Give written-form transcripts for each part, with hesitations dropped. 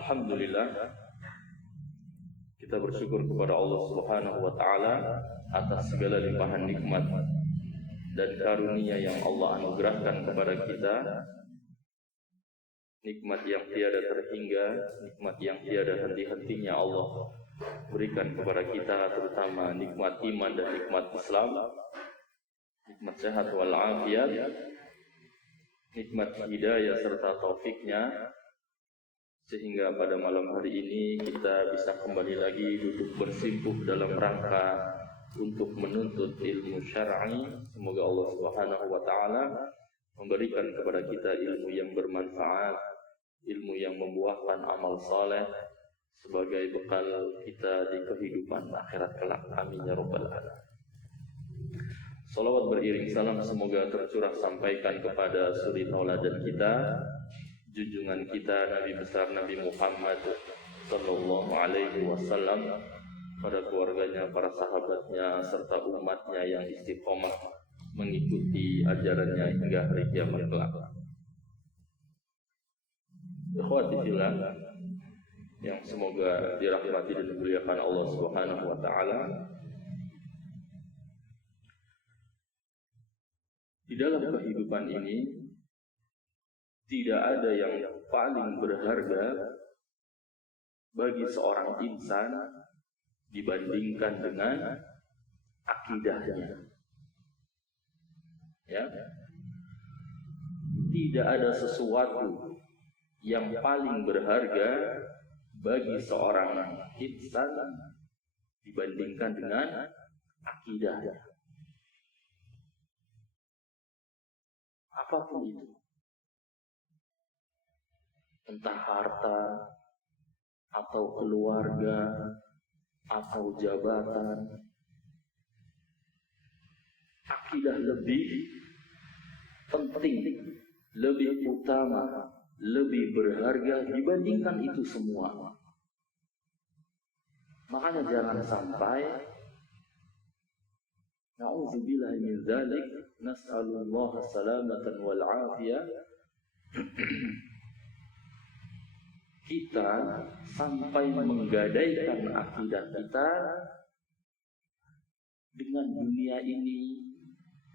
Alhamdulillah, kita bersyukur kepada Allah Subhanahu wa taala atas segala limpahan nikmat dan karunia yang Allah anugerahkan kepada kita. Nikmat yang tiada terhingga, nikmat yang tiada henti-hentinya Allah berikan kepada kita, terutama nikmat iman dan nikmat Islam, nikmat sehat wal afiat, nikmat hidayah serta taufiknya, sehingga pada malam hari ini kita bisa kembali lagi duduk bersimpuh dalam rangka untuk menuntut ilmu syar'i. Semoga Allah Subhanahu wa taala memberikan kepada kita ilmu yang bermanfaat, ilmu yang membuahkan amal saleh sebagai bekal kita di kehidupan akhirat kelak. Amin ya rabbal alamin. Salawat beriring salam semoga tercurah sampaikan kepada suri tauladan kita, junjungan kita Nabi besar Nabi Muhammad sallallahu alaihi wasallam, pada keluarganya, para sahabatnya serta umatnya yang istiqomah mengikuti ajarannya hingga hari kiamat kelak. Ikhwati fillah yang semoga dirahmati dan dimuliakan Allah Subhanahu wa taala. Di dalam kehidupan ini tidak ada yang paling berharga bagi seorang insan dibandingkan dengan akidahnya. Ya. Tidak ada sesuatu yang paling berharga bagi seorang insan dibandingkan dengan akidahnya. Apapun itu, entah harta atau keluarga atau jabatan, akidah lebih penting, lebih utama, lebih berharga dibandingkan itu semua. Makanya jangan sampai, na'udzubillahi min dzalik, nas'alullah salamatan wal afiyah, kita sampai menggadaikan akidah kita dengan dunia ini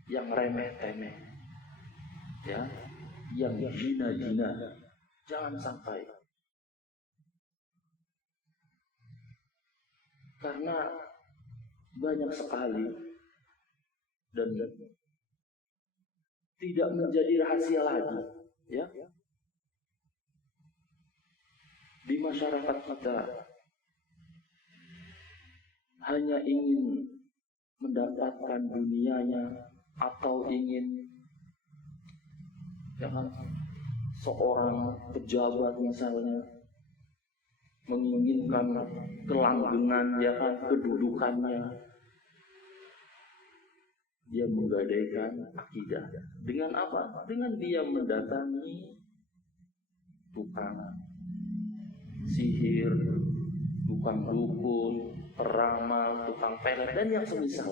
yang remeh-temeh, ya, yang hina-hina. Jangan sampai, karena banyak sekali dan tidak menjadi rahasia lagi, ya, di masyarakat kita hanya ingin mendapatkan dunianya, atau ingin, ya kan, seorang pejabat misalnya menginginkan kelanggengan, ya kan, kedudukannya, dia menggadaikan akidah. Dengan apa? Dengan dia mendatangi tukang sihir, tukang dukun, peramal, tukang pelet, dan yang semisal.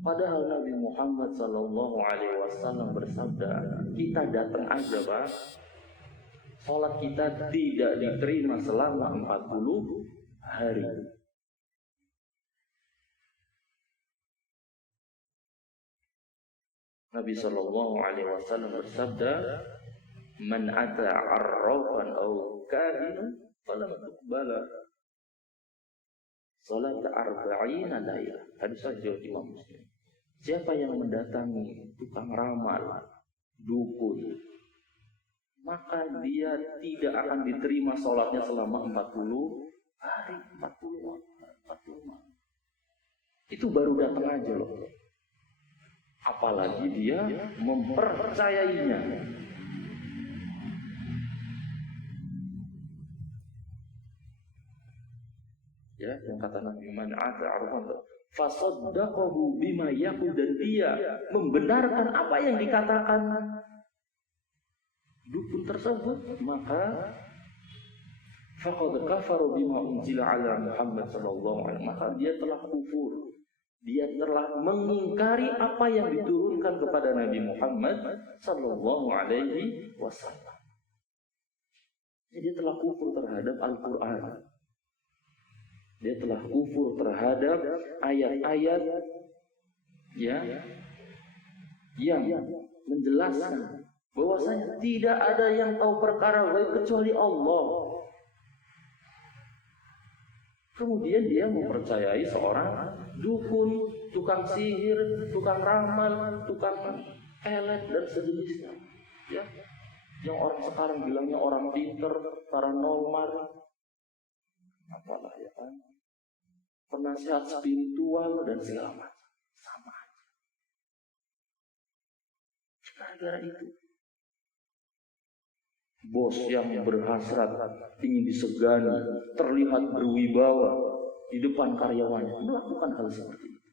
Padahal Nabi Muhammad sallallahu alaihi wasallam bersabda, kita datang aja, Pak, salat kita tidak diterima selama 40 hari. Nabi sallallahu alaihi wasallam bersabda, man ata arrafan aw kahinan falam tuqbala salat 40 lailah. Hadis riwayat Imam Muslim. Siapa yang mendatangi tukang ramal, dukun, maka dia tidak akan diterima salatnya selama 40 hari, 40 malam. Itu baru datang aja loh. Apalagi dia mempercayainya. Ya, yang kata Nabi man ata arfan fasaddaqahu bima yaqul, dan dia membenarkan apa yang dikatakan dukun tersebut, maka faqad kafara bima unzila ala Muhammad sallallahu alaihi wasallam, maka dia telah kufur Dia telah mengingkari apa yang diturunkan kepada Nabi Muhammad sallallahu alaihi wasallam. Jadi dia telah kufur terhadap Al-Quran. Dia telah kufur terhadap ayat-ayat yang menjelaskan bahwasanya tidak ada yang tahu perkara gaib kecuali Allah. Kemudian dia mempercayai seorang dukun, tukang sihir, tukang ramal, tukang pelet dan sejenisnya. Ya, yang orang sekarang bilangnya orang pinter, paranormal, apalah ya kan, penasihat spiritual dan segala macam, sama aja. Gara-gara itu, bos yang berhasrat ingin disegani, terlihat berwibawa di depan karyawannya, melakukan hal seperti itu.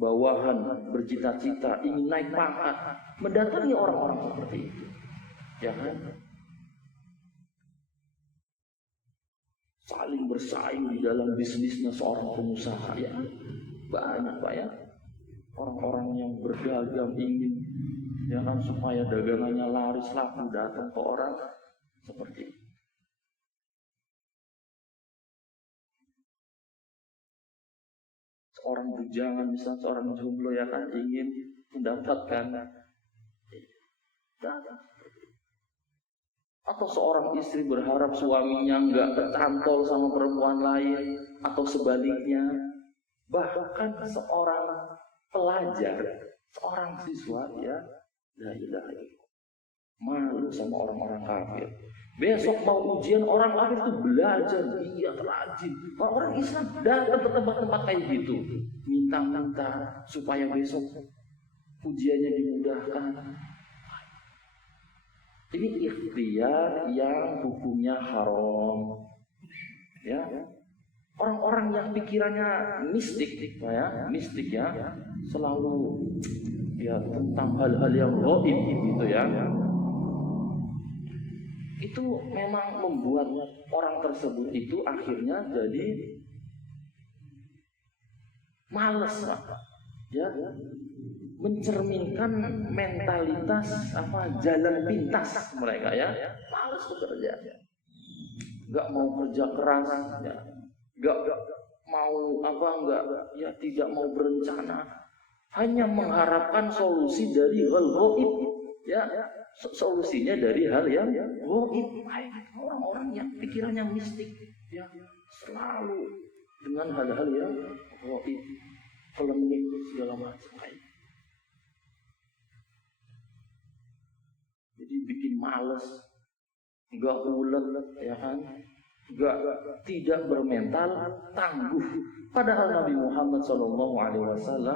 Bawahan bercita-cita ingin naik pangkat, mendatangi orang-orang seperti itu, ya kan? Saling bersaing di dalam bisnisnya seorang pengusaha, ya banyak Pak ya, orang-orang yang berdagang ingin ya kan supaya dagangannya laris laku, datang ke orang seperti itu. Seorang bujangan, misalnya seorang jomblo ya kan ingin mendapatkan datang. Atau seorang istri berharap suaminya nggak kecantol sama perempuan lain, atau sebaliknya. Bahkan seorang pelajar, seorang siswa ya, la ilaha illallah, malu sama orang-orang kafir. Besok mau ujian, orang kafir itu belajar, dia rajin. Orang Islam datang ke tempat-tempat kayak gitu, minta-minta supaya besok ujiannya dimudahkan. Ini ikhtiar yang hukumnya haram. Ya, orang-orang yang pikirannya mistik ya, selalu ya tentang hal-hal yang gaib gitu ya. Itu memang membuat orang tersebut itu akhirnya jadi malas, ya, mencerminkan mentalitas jalan pintas mereka ya, malas bekerja, nggak mau kerja keras, ya, nggak mau ya tidak mau berencana, hanya mengharapkan solusi dari hal gaib, ya, solusinya dari hal yang gaib. Orang-orang yang pikirannya mistik, ya, selalu dengan hal-hal yang gaib, klinik segala macam. Jadi bikin males, nggak ulet, ya kan, tidak bermental tangguh. Padahal Nabi Muhammad SAW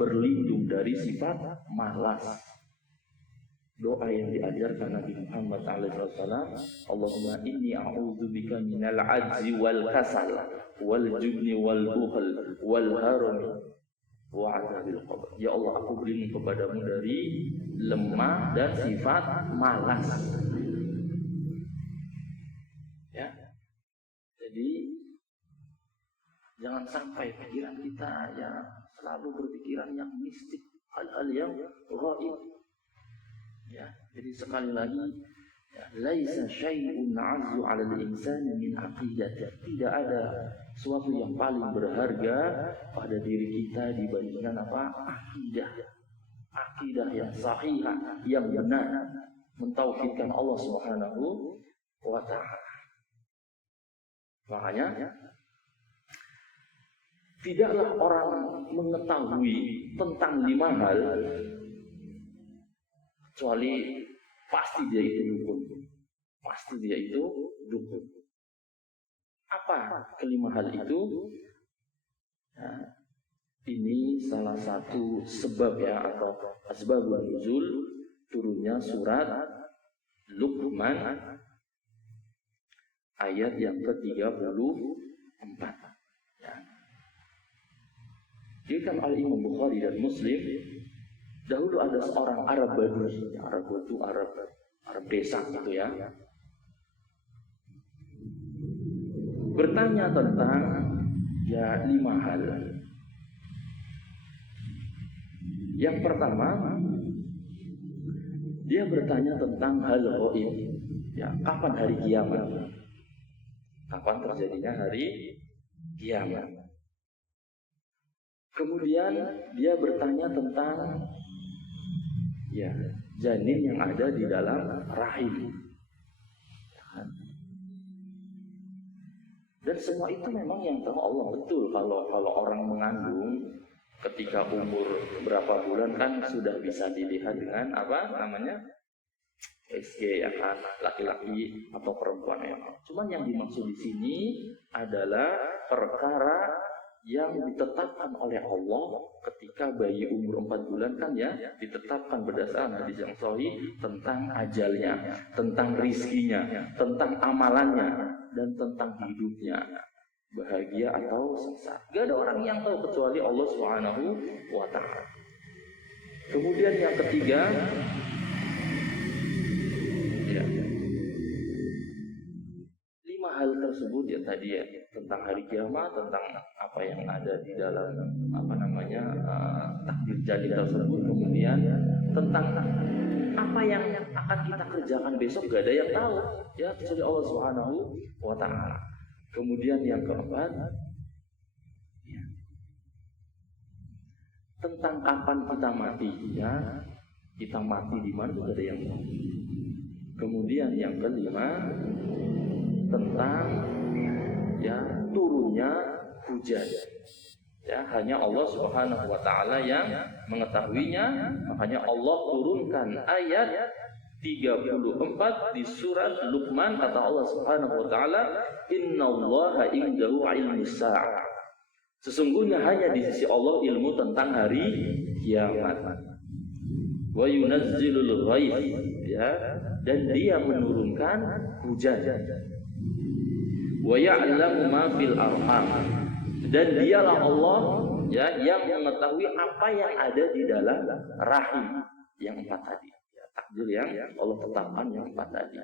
berlindung dari sifat malas. Doa yang diajarkan Nabi Muhammad SAW, Allahumma inni a'udzubika minal ajzi wal kasal wal jubni wal bukhal wal harami wa adzabil qabr. Ya Allah, aku berlindung kepadamu dari lemah dan sifat malas. Ya. Jadi jangan sampai pikiran kita ya selalu berpikiran yang mistik, hal-hal yang gaib. Ya, jadi sekali lagi, ya, laisa syai'un 'azzu 'ala al-insani min aqidati. Tidak ada sesuatu yang paling berharga pada diri kita dibandingkan akidah. Akidah yang sahih, yang benar, mentauhidkan Allah Subhanahu wa ta'ala. Makanya tidaklah orang mengetahui tentang 5 hal kecuali pasti dia itu dukun. Pasti dia itu dukun. Apa kelima hal itu? Nah, ini salah satu sebab ya, atau asbabun nuzul turunnya surat Luqman ayat yang ke-34. Ya. Jadi kan Al-Imam Bukhari dan Muslim, dahulu ada seorang Arab Badui, Arab itu Arab desa gitu ya, bertanya tentang ya 5 hal. Yang pertama, dia bertanya tentang hal ghaib. Ya, kapan hari kiamat? Kapan terjadinya hari kiamat? Kemudian dia bertanya tentang janin yang ada di dalam rahim. Dan semua itu memang yang tahu Allah. Betul kalau orang mengandung ketika umur berapa bulan kan sudah bisa dilihat dengan apa namanya SG ya kan, laki-laki atau perempuan ya. Cuman yang dimaksud di sini adalah perkara yang ditetapkan oleh Allah ketika bayi umur 4 bulan kan ya, ditetapkan berdasarkan hadis yang sahih tentang ajalnya, tentang rizkinya, tentang amalannya, dan tentang hidupnya, bahagia atau sengsara. Gak ada orang yang tahu kecuali Allah Subhanahu wa ta'ala. Kemudian yang ketiga, lima hal tersebut ya tadi ya, tentang hari kiamat, tentang apa yang ada di dalam apa namanya takdir janin tersebut, kemudian tentang apa yang akan kita kerjakan besok gak ada yang tahu ya kecuali Allah Subhanahu wa ta'ala. Kemudian yang keempat ya, tentang kapan kita mati ya, kita mati di mana gak ada yang tahu. Kemudian yang kelima tentang ya turunnya hujan. Ya, hanya Allah Subhanahu wa ta'ala yang mengetahuinya. Makanya Allah turunkan ayat 34 di surat Luqman, kata Allah Subhanahu wa ta'ala, innallaha indahu ilmus sa'ah. Sesungguhnya hanya di sisi Allah ilmu tentang hari kiamat. Wa yunazzilul ghaith ya, dan dia menurunkan hujan. Wa ya'lamu ma fil arham, dan dialah Allah ya yang mengetahui apa yang ada di dalam rahim yang 4 tadi. Ya, takdir yang Allah tetapkan yang 4 tadi.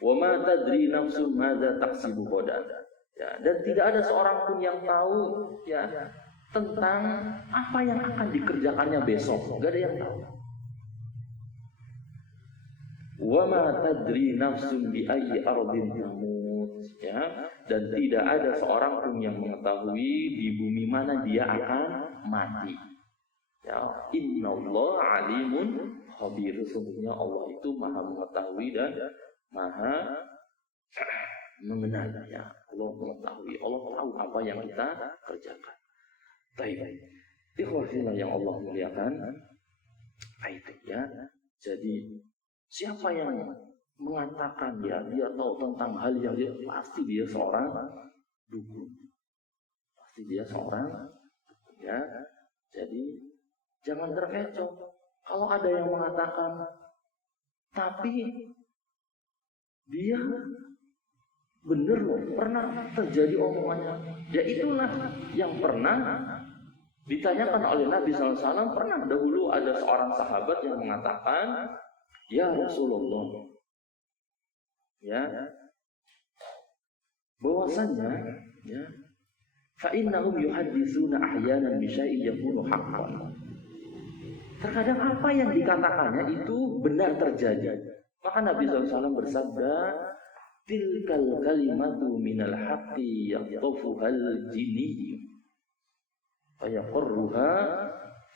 Wa ma tadri nafsun madza taksibu ghadan. Ya, dan tidak ada seorang pun yang tahu ya tentang apa yang akan dikerjakannya besok. Gak ada yang tahu. Wa ma tadri nafsun bi ayyi ardin tamut, ya, dan tidak ada seorang pun yang mengetahui di bumi mana dia akan mati. Ya, innallaha alimun khabir. Sesungguhnya Allah itu Maha mengetahui dan Maha mengenal. Ya, Allah mengetahui, Allah tahu apa yang kita kerjakan. Baik. Ikhwatilah yang Allah muliakan. Baik ya. Jadi siapa yang mengatakan ya dia tahu tentang hal yang dia, pasti dia seorang dukun. Pasti dia seorang ya. Jadi jangan terkecoh kalau ada yang mengatakan tapi dia benar loh, pernah terjadi omongannya. Ya itulah yang pernah ditanyakan oleh Nabi SAW. Pernah dahulu ada seorang sahabat yang mengatakan, ya Rasulullah, ya, bahwasanya, ya, fa'innahum yuhaditsuna ahyanan bi syai'in yakunu haqqan. Terkadang apa yang dikatakannya itu benar terjadi. Maka Nabi SAW bersabda, tilkal kalimatu minal haqqi yaqtafuhal jinni fayaqarruha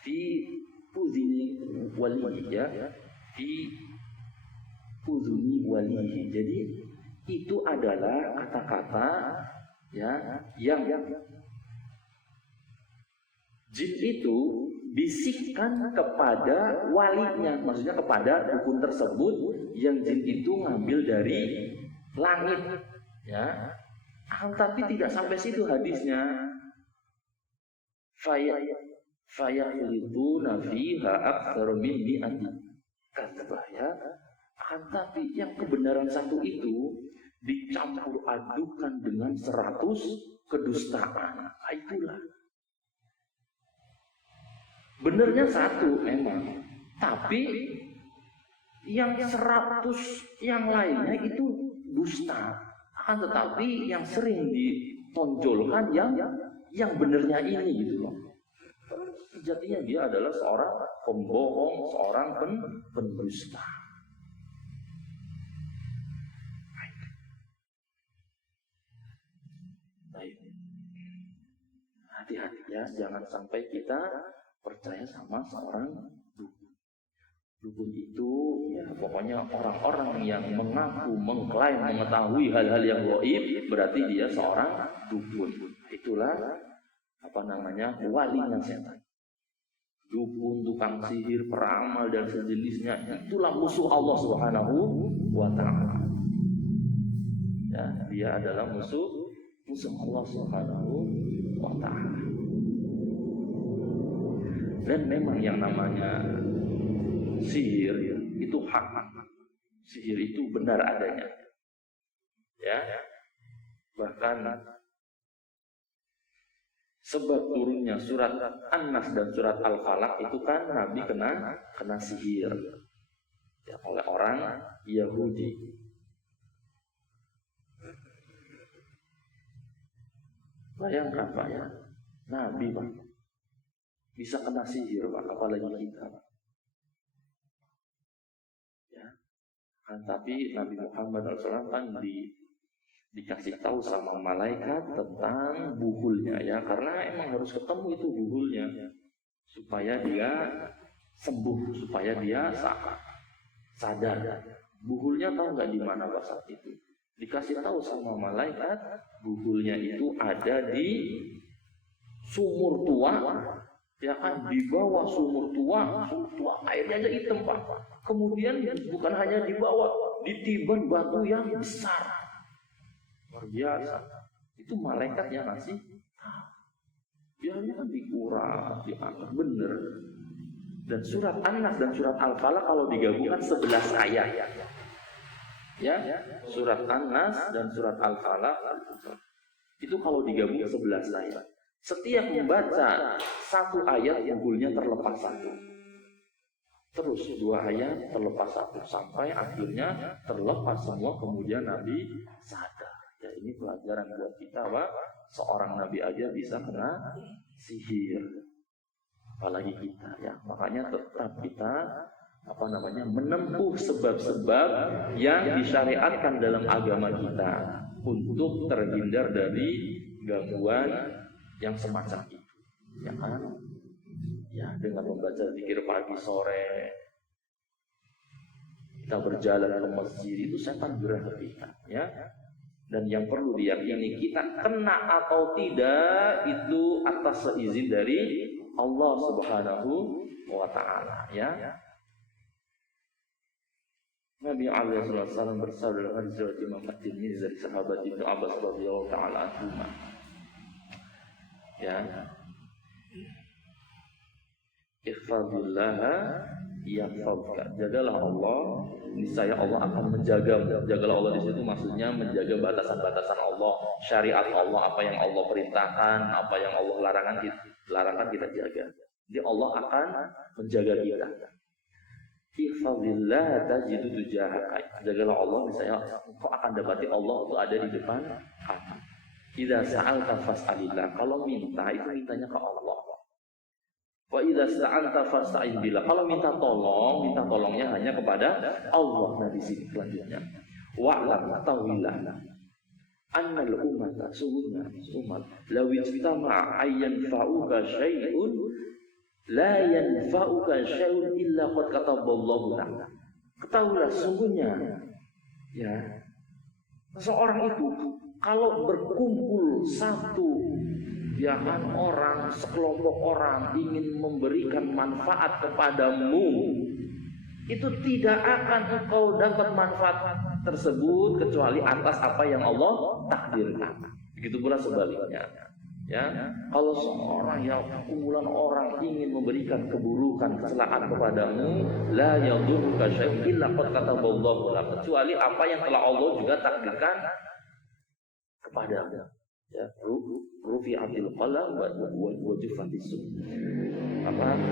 fi udhuni walihi, ya, fi udhuni walihi. Jadi itu adalah kata-kata ya yang jin itu bisikkan kepada walinya, maksudnya kepada dukun tersebut yang jin itu ngambil dari langit, ya. Tapi tidak sampai situ hadisnya. Fayaqlituna fiha aktsara min mi'ati kadzbah, ya. Tapi yang kebenaran satu itu dicampur adukan dengan 100 kedustaan. Itulah. Benernya satu memang, tapi yang 100 yang lainnya itu dusta. Akan tetapi yang sering ditonjolkan yang benernya ini gitu loh. sejatinya dia adalah seorang pembohong, seorang pendusta. Baik. Hati-hati ya, jangan sampai kita percaya sama seorang dukun. Dukun itu ya pokoknya orang-orang yang mengaku, mengklaim, mengetahui hal-hal yang gaib, berarti dia seorang dukun. Itulah walinya setan. Dukun, tukang sihir, peramal dan sejenisnya, itulah musuh Allah Subhanahu wa taala. Ya, dia adalah musuh Allah Subhanahu wa taala. Dan memang yang namanya sihir itu hak. Sihir itu benar adanya. Ya. Bahkan sebab turunnya surat An-Nas dan surat Al-Falaq itu kan Nabi kena sihir ya, oleh orang Yahudi. Bayangkan Pak ya, Nabi Pak bisa kena sihir Pak, apalagi kita Pak. Ya, kan tapi Nabi Muhammad SAW kan dikasih tahu sama malaikat tentang buhulnya ya, karena emang harus ketemu itu buhulnya supaya dia sembuh, supaya dia sadar. Buhulnya tahu nggak di mana pas saat itu? Dikasih tahu sama malaikat, buhulnya itu ada di sumur tua, ya kan, di bawah sumur tua airnya aja hitam Pak. Kemudian bukan hanya di bawah, ditiban batu yang besar. Luar biasa. Itu malaikat yang ngasih biarnya kan dikurang, diangkat bener. Dan surat An-Nas dan surat Al-Falaq kalau digabungkan 11 ayat. Ya, surat An-Nas dan surat Al-Falaq itu kalau digabung 11 ayat. Setiap membaca satu ayat buhulnya terlepas satu. Terus 2 ayat terlepas satu sampai akhirnya terlepas semua, kemudian Nabi sadar. Ya, ini pelajaran buat kita Pak, seorang Nabi aja bisa kena sihir, apalagi kita ya. Makanya tetap kita menempuh sebab-sebab yang disyariatkan dalam agama kita untuk terhindar dari gangguan yang semacam itu. Ya kan? Ya, dengan membaca zikir pagi sore, kita berjalan ke masjid, itu setan berhentikan ya. Dan yang perlu diyakini, kita kena atau tidak itu atas seizin dari Allah Subhanahu wa taala ya. Nabi alaihi wasallam bersabda dalam hadis riwayat Imam At-Tirmidzi dari sahabat Ibnu Abbas radhiyallahu taala anhu. Ya. Ihfazillaha yahfazka. Jagalah Allah, niscaya Allah akan menjaga. Jagalah Allah di situ maksudnya menjaga batasan-batasan Allah, syariat Allah, apa yang Allah perintahkan, apa yang Allah larangkan kita jaga. Jadi Allah akan menjaga kita. Ihfazillah tajidu tujahaka. Jagalah Allah, niscaya kau akan dapati Allah itu ada di depan kamu. Idza sa'alta fas'alillah. Kalau minta itu mintanya ke Allah. Wa idza sta'anta fasta'in billah. Kalau minta tolongnya hanya kepada Allah. Nah di sini selanjutnya. Wa'lam tawilah. Annal ummata sungguhnya umat law ijtama'a ayyan fa'uka syai'un la yanfa'uka syai'un illa qad kataballahu lak. Ketahuilah sungguhnya ya, seorang itu kalau berkumpul satu ya kan orang, sekelompok orang ingin memberikan manfaat kepadamu, itu tidak akan engkau dapat manfaat tersebut kecuali atas apa yang Allah takdirkan. Begitu pula sebaliknya. Ya, kalau seorang yang kumpulan orang ingin memberikan keburukan, kecelakaan kepadamu, la yadurruka syai'un illa qad kataballahu lak, kecuali apa yang telah Allah juga takdirkan kepadamu. Ya, rufi'atil qalam wa juffatis suhuf.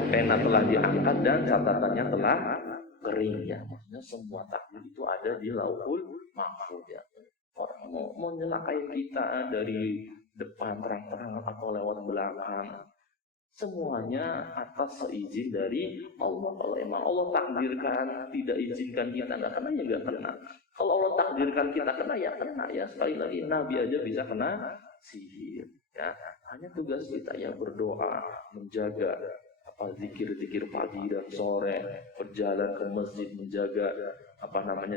Pena telah diangkat dan catatannya telah kering ya. Maksudnya semua takdir itu ada di Lauhul Mahfuz ya. Orang mau nyelakain kita dari depan terang-terangan atau lewat belakang, Semuanya atas seizin dari Allah. Kalau emang Allah takdirkan tidak izinkan kita nggak kena, ya nggak kena. Kalau Allah takdirkan kita kena, ya kena. Ya sekali lagi Nabi aja bisa kena sihir. Ya hanya tugas kita ya berdoa, menjaga zikir-zikir pagi dan sore, berjalan ke masjid, menjaga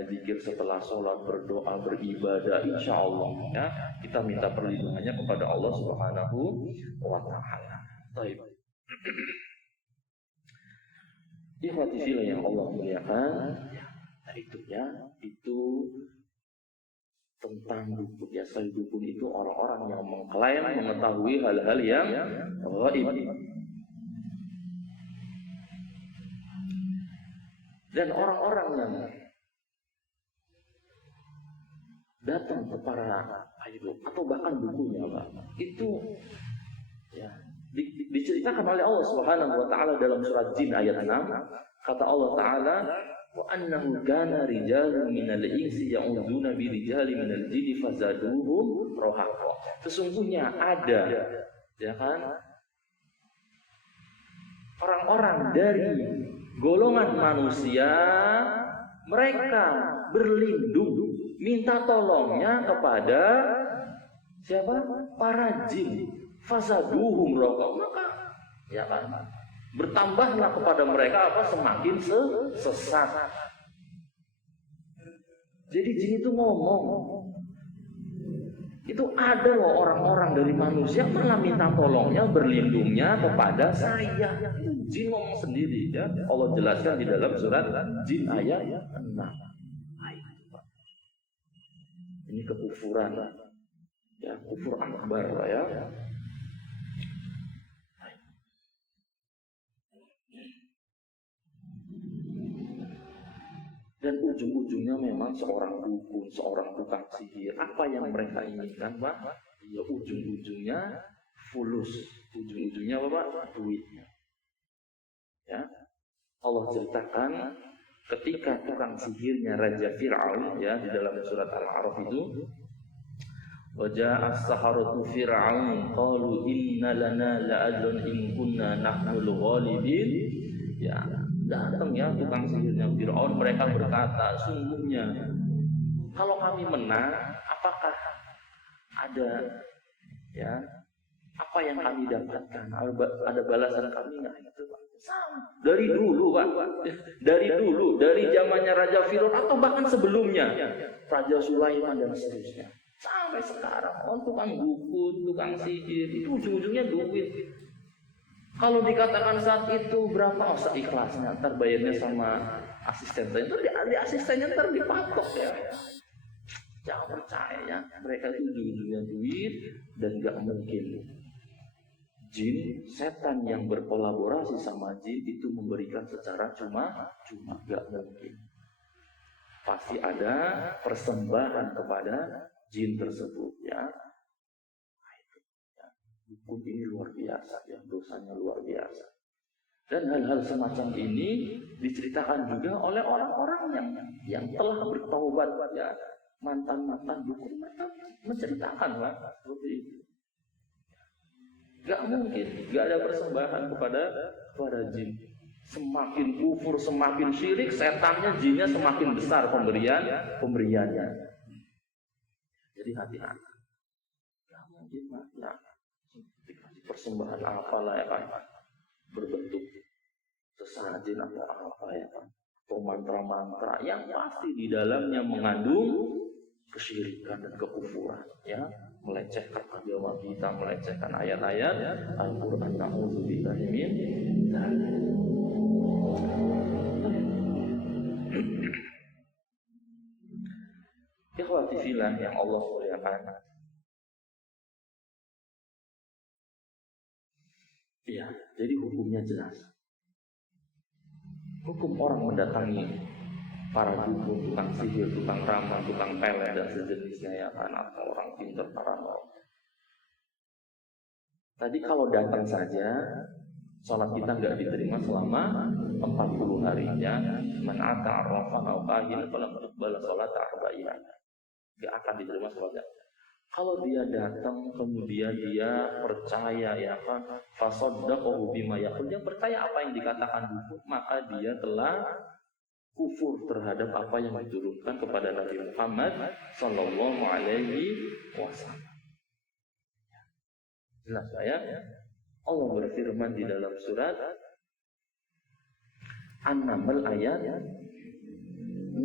zikir setelah sholat, berdoa, beribadah, insya Allah ya kita minta perlindungannya kepada Allah Subhanahu wa Ta'ala. Baik. Ikhwati fillah yang Allah muliakan, itu tentang dukun. Ya, dukun itu orang-orang yang mengklaim mengetahui hal-hal yang gaib. Dan orang-orang yang datang ke para aidol atau bahkan dukunnya, itu ya diceritakan oleh Allah Subhanahu wa Ta'ala dalam surat Jin ayat 6. Kata Allah Ta'ala, wa annahu kana rijalun minal insi ya'uduna bi rijali minal jinni fazaduhum rahaqa. Sesungguhnya ada, ya kan, orang-orang dari golongan manusia, mereka berlindung, minta tolongnya kepada siapa? Para jin. Fazaduhum rahaqa. Maka ya kan, bertambahlah kepada mereka semakin sesat. Jadi jin itu ngomong, itu ada loh orang-orang dari manusia malah minta tolongnya, berlindungnya kepada saya. Jin ngomong sendiri ya. Allah jelaskan di dalam surat Jin ayat 6. Ini kekufuran ya, kufur akbar ya. Dan ujung-ujungnya memang seorang dukun, seorang tukang sihir, apa yang mereka inginkan, Pak? Ya ujung-ujungnya fulus, ujung-ujungnya apa? Duitnya. Ya, Allah ceritakan ketika tukang sihirnya Raja Fir'aun ya di dalam surat Al-A'raf itu, waja'a as-saharatu Fir'aun qalu inna lana la'ajran in kunna nahnul ghalibin. Ya, datang ya tukang sihirnya Fir'aun, mereka berkata, sungguhnya kalau kami menang, apakah ada ya apa yang kami dapatkan, ada balasan kami nggak? Itu dari dulu, Pak, dari zamannya Raja Fir'aun atau bahkan sebelumnya Raja Sulaiman dan seterusnya sampai sekarang, tukang dukun, tukang sihir itu ujung-ujungnya duit. Kalau dikatakan saat itu berapa, seikhlasnya, ntar bayarnya sama asistennya, itu di asistennya ntar dipatok ya. Jangan percaya ya, mereka itu ujung-ujungnya duit. Dan gak mungkin jin, setan yang berkolaborasi sama jin itu memberikan secara cuma gak mungkin. Pasti ada persembahan kepada jin tersebut ya. Dukun ini luar biasa ya, dosanya luar biasa. Dan hal-hal semacam ini diceritakan juga oleh orang-orang yang telah bertaubat ya, mantan-mantan dukun, mereka menceritakan lah seperti itu. Gak mungkin, gak ada persembahan kepada jin. Semakin kufur, semakin syirik, setannya, jinnya semakin besar pemberiannya. Jadi hati-hati. Gak mungkin lah. Persembahan apalah ya kan, berbentuk sesajen atau apa ya kan, atau mantra-mantra yang pasti di dalamnya mengandung kesyirikan dan kekufuran ya, melecehkan agama kita, melecehkan ayat-ayat Al-Quran. Na'udzubillahi min dzalik. Ikhwati fillah yang Allah muliakan. Ya, jadi hukumnya jelas. Hukum orang mendatangi para dukun, tukang sihir, tukang ramal, tukang pelet dan sejenisnya ya kan, atau orang pintar paranormal. Tadi kalau datang saja, sholat kita nggak diterima selama 40 hari ya. Man ata arrafan aw kahin falam tuqbal sholat arba'in. Nggak akan diterima sholatnya. Kalau dia datang kemudian dia percaya ya kan, fasaddaqahu bima yaqul, dia percaya apa yang dikatakan dukun, maka dia telah kufur terhadap apa yang diturunkan kepada Nabi Muhammad sallallahu alaihi wasallam. Jelas ya? Allah berfirman di dalam surat An-Naml ayat 65.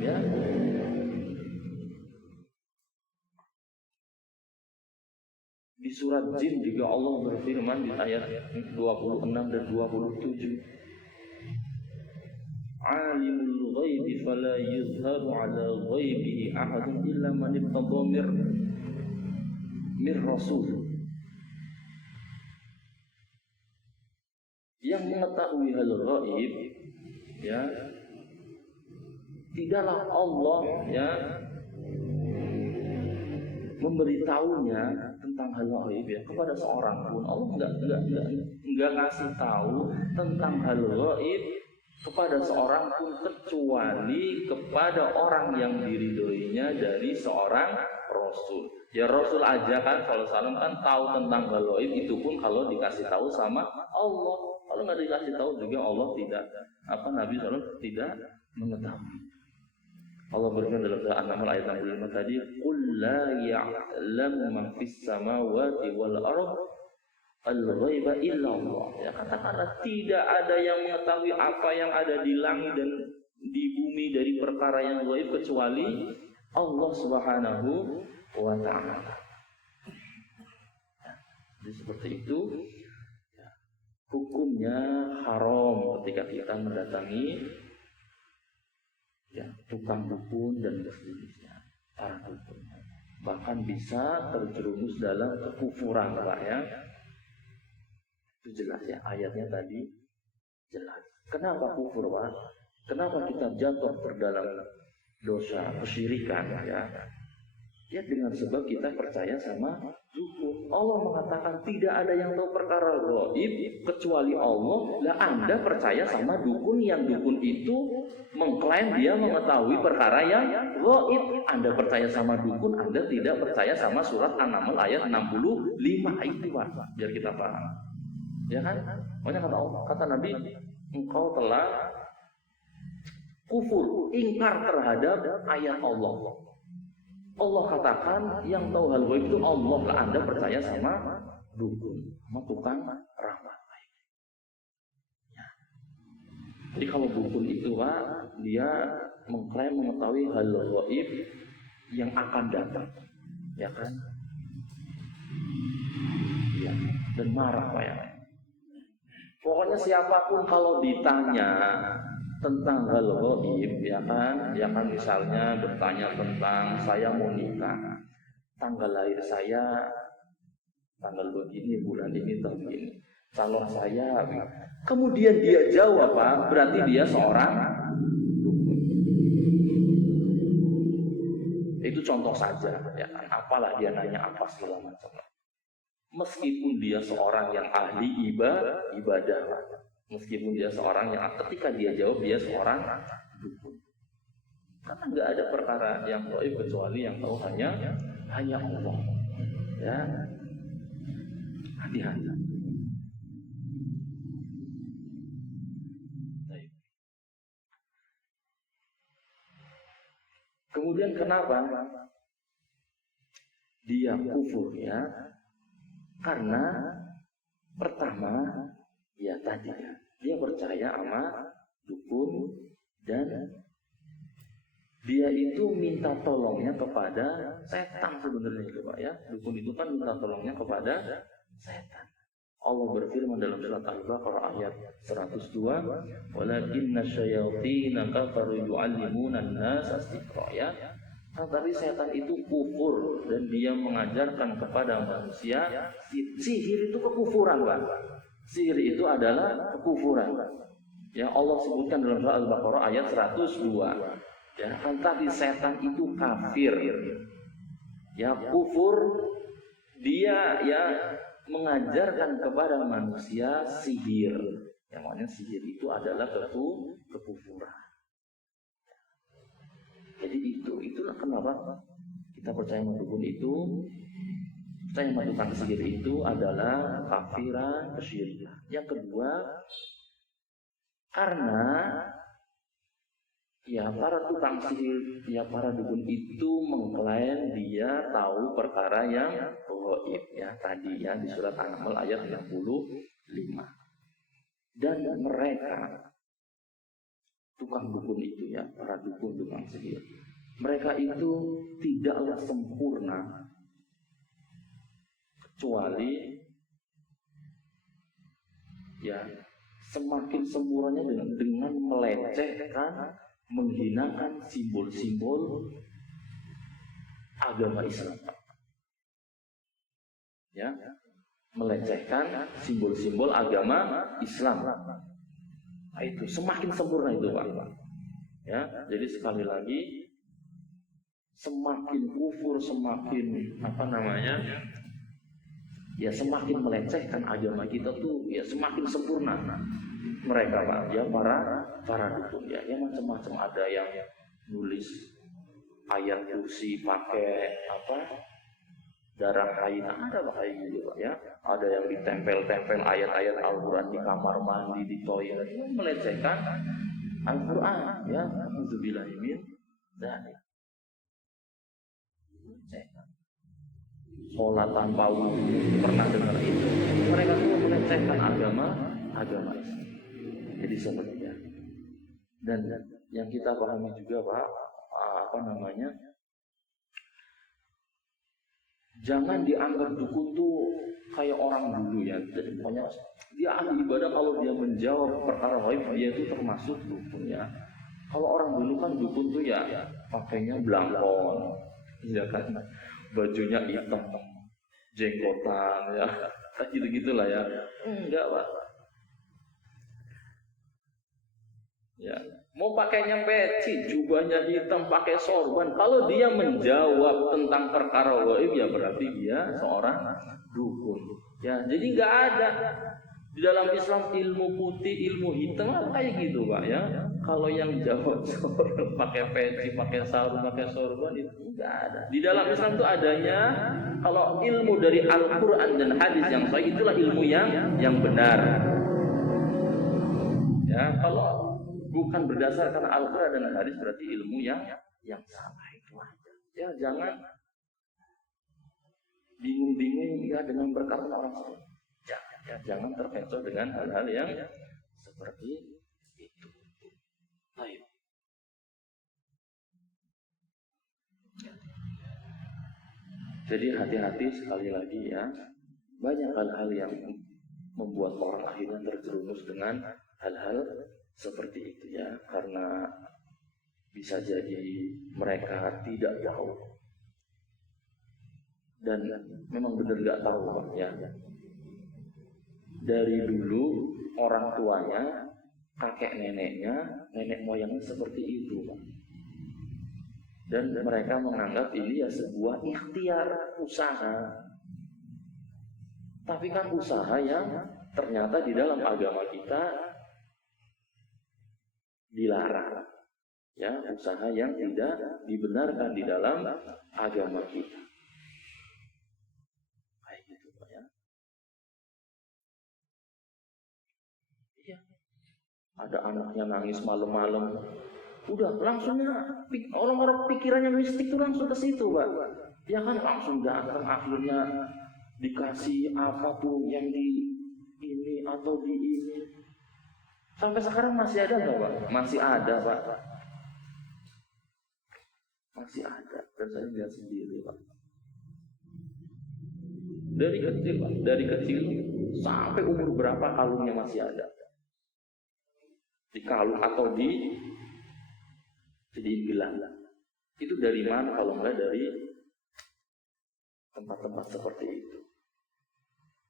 Ya. Di surat Jin juga Allah berfirman di ayat 26 dan 27. Alimul ghaibi fala yuzharu ala ghaibihi ahadun illa man irtada mir rasul. Yang mengetahui hal ghaib ya, tidaklah Allah ya memberitahunya tentang hal ghaib ya kepada seorang pun. Allah enggak ngasih tahu tentang hal ghaib kepada seorang pun kecuali kepada orang yang diridhoinya dari seorang rasul. Ya Rasul aja kan SAW kan tahu tentang hal ghaib, itu pun kalau dikasih tahu sama Allah. Kalau nggak dikasih tahu juga Allah tidak, Nabi SAW tidak mengetahui. Allah berfirman dalam surah An-Naml ayat 65 tadi, "Qul la ya'lamu man fis samawati wal ardh al-ghaiba illa Allah." Ya, katakanlah tidak ada yang mengetahui apa yang ada di langit dan di bumi dari perkara yang ghaib kecuali Allah Subhanahu wa ta'ala. Ya, jadi seperti itu. Ya, hukumnya haram ketika kita mendatangi ya tukang dukun dan sejenisnya, para dukun. Bahkan bisa terjerumus dalam kekufuran, Pak ya. Itu jelas ya, ayatnya tadi jelas. Kenapa kufur, Pak? Kenapa kita jatuh terdalam dosa kesyirikan ya? Ya dengan sebab kita percaya sama dukun. Allah mengatakan tidak ada yang tahu perkara ghaib kecuali Allah. Lah Anda percaya sama dukun yang dukun itu mengklaim dia mengetahui perkara yang ghaib. Anda percaya sama dukun, Anda tidak percaya sama surat An-Naml ayat 65 itu, Pak. Biar kita paham. Ya kan? Makanya kata Nabi, engkau telah kufur, ingkar terhadap ayat Allah. Allah katakan yang tahu hal ghaib itu Allah, lah Anda percaya sama dukun, sama tukang ramal. Ya. Jadi kalau dukun itu, Pak, dia mengklaim mengetahui hal ghaib yang akan datang, ya kan? Ya. Dan marah, Pak ya. Pokoknya siapapun kalau ditanya tentang hal ghaib ya kan misalnya bertanya tentang saya mau nikah, tanggal lahir saya tanggal begini, bulan ini, tahun ini, calon saya, kemudian dia jawab, Pak, berarti dia seorang dukun. Itu contoh saja ya kan, apalah dia nanya apa segala macam, meskipun dia seorang yang ahli ibadah, meskipun dia seorang yang ketika dia jawab dia seorang dukun. Karena nggak ada perkara yang gaib kecuali yang tahu hanya Allah. Ya, hati-hati. Kemudian kenapa dia kufur ya? Karena pertama ya tadi dia percaya sama dukun dan dia itu minta tolongnya kepada setan sebenarnya itu, Pak ya. Dukun itu kan minta tolongnya kepada setan. Allah berfirman dalam surat Al-Baqarah ayat 102, "Walakinna syayatina kafaru yu'allimuna an-nasa as-sihra." Ya. Tapi setan itu kufur dan dia mengajarkan kepada manusia sihir itu kekufuran, Pak. Sihir itu adalah kekufuran. Ya, Allah sebutkan dalam surah Al-Baqarah ayat 102. Ya, tapi setan itu kafir. Ya, kufur, dia ya mengajarkan kepada manusia sihir. Yang mana sihir itu adalah kekufuran. Jadi itulah kenapa Kita percaya sama dukun itu, percaya sama tukang sihir itu adalah kafiran kesyirikan. Yang kedua, karena ya para tukang sihir, ya para dukun itu mengklaim dia tahu perkara yang gaib ya tadi ya di surat An-Naml ayat 65. Dan mereka tukang dukun itu ya, para dukun tukang sihir, mereka itu tidaklah sempurna kecuali ya semakin sempurnanya dengan melecehkan, menghinakan simbol-simbol agama Islam. Ya, melecehkan simbol-simbol agama Islam. Nah, itu semakin sempurna itu, Pak. Ya, jadi sekali lagi semakin kufur, semakin ya semakin melecehkan agama kita tuh ya semakin sempurna mereka, Pak. Ya para dukun ya macam-macam, ada yang nulis ayat kursi pakai darah kain, ada kayak gitu, Pak ya. Ada yang ditempel-tempel ayat-ayat Al-Qur'an di kamar mandi, di toilet, melecehkan Al-Qur'an ya. Alhamdulillah min dzalik. Sholat tanpa wudu, pernah dengar itu? Mereka tuh melecehkan agama Islam. Jadi sepertinya. Dan yang kita pahami juga, Pak, jangan dianggap dukun tuh kayak orang dulu ya. Jadi pokoknya dia ahli ibadah, kalau dia menjawab perkara gaib dia itu termasuk dukun ya. Kalau orang dulu kan dukun tuh ya pakainya belangkon, ya kan, bajunya hitam, jenggotan ya, gitu-gitulah ya. Enggak, Pak. Ya, mau pakainya peci, jubahnya hitam, pakai sorban. Kalau dia menjawab tentang perkara gaib ya berarti dia seorang dukun. Ya, jadi nggak ada di dalam Islam ilmu putih, ilmu hitam kayak gitu, Pak ya. Kalau yang jawab pakai peci, pakai sarung, pakai sorban itu nggak ada. Di dalam Islam itu adanya kalau ilmu dari Al-Qur'an dan hadis yang sahih, itulah ilmu yang benar. Ya, kalau bukan berdasarkan Al-Qur'an dan hadis berarti ilmu yang salah itu aja. Ya, jangan bingung-bingung ya dengan berkata orang lain. Jangan terkecoh dengan hal-hal yang seperti itu. Baik. Jadi hati-hati sekali lagi ya. Banyak hal-hal yang membuat orang akhirnya terjerumus dengan hal-hal seperti itu ya, karena bisa jadi mereka tidak tahu dan memang benar nggak tahu, Pak ya. Dari dulu orang tuanya, kakek neneknya, nenek moyangnya seperti itu, Pak. Dan mereka menganggap ini ya sebuah ikhtiar, usaha. Tapi kan usaha yang ternyata di dalam agama kita dilarang, ya, usaha yang tidak dibenarkan di dalam agama kita. Kayak gitu, Pak ya. Iya. Ada anaknya nangis malam-malam, udah langsungnya orang-orang pikirannya mistik tuh langsung ke situ, Pak. Ya kan langsung datang, akhirnya dikasih apa tuh yang di ini atau di ini. Sampai sekarang masih ada nggak, Pak? Masih ada, Pak. Masih ada. Dan saya lihat sendiri, Pak. Dari kecil, Pak. Dari kecil sampai umur berapa kalungnya masih ada. Di kalung atau di gelang. Itu dari mana kalau nggak dari tempat-tempat seperti itu.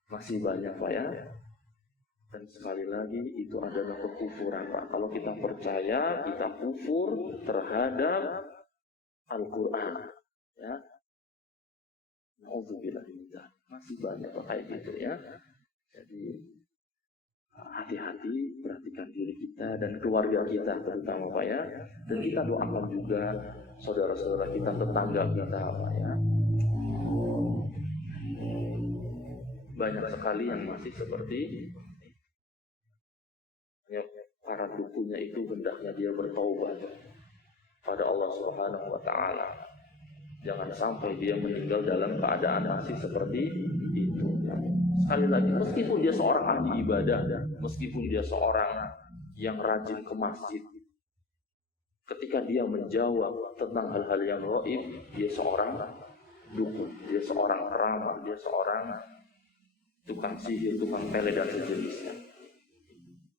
Masih banyak, Pak ya. Dan sekali lagi itu adalah kekufuran, Pak. Kalau kita percaya, kita kufur terhadap Al-Qur'an, ya. Nauzubillah min dzalik. Masih banyak kayak gitu ya. Jadi hati-hati, perhatikan diri kita dan keluarga kita terutama, Pak ya. Dan kita doakan juga saudara-saudara kita, tetangga kita, Pak ya. Banyak sekali yang masih seperti ya, para dukunya itu hendaknya dia bertaubat pada Allah Subhanahu wa taala. Jangan sampai dia meninggal dalam keadaan masih seperti itu. Sekali lagi, meskipun dia seorang ahli ibadah, meskipun dia seorang yang rajin ke masjid, ketika dia menjawab tentang hal-hal yang gaib, dia seorang dukun, dia seorang keramat, dia seorang tukang sihir, tukang pele dan sejenisnya.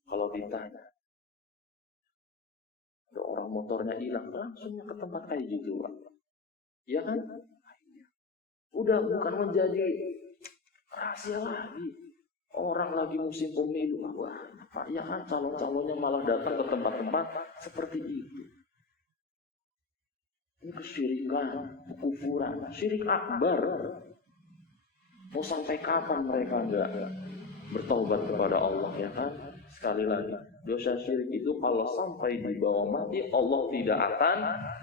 Kalau ditanya, ada orang motornya hilang, langsungnya ke tempat kayak gitu, Pak. Ya kan? Udah bukan menjadi rahasia lagi. Orang lagi musim pemilu, wah, Pak, ya kan calon-calonnya malah datang ke tempat-tempat seperti itu. Ini kesyirikan, kekufuran, syirik akbar. Mau sampai kapan mereka enggak bertaubat kepada Allah, ya kan? Sekali lagi, dosa syirik itu kalau sampai dibawa mati, Allah tidak akan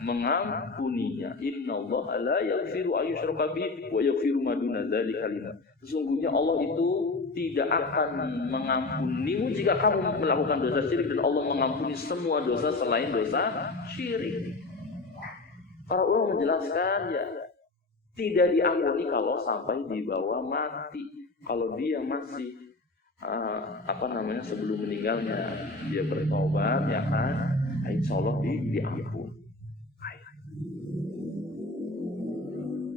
mengampuninya. Innallaha la yaghfiru ayyushraka bihi wa yaghfiru ma duna dzalika liman. Sesungguhnya Allah itu tidak akan mengampunimu jika kamu melakukan dosa syirik, dan Allah mengampuni semua dosa selain dosa syirik. Para ulama menjelaskan ya tidak diampuni kalau sampai dibawa mati. Kalau dia masih sebelum meninggalnya dia bertobat, ya kan, insya Allah diampun.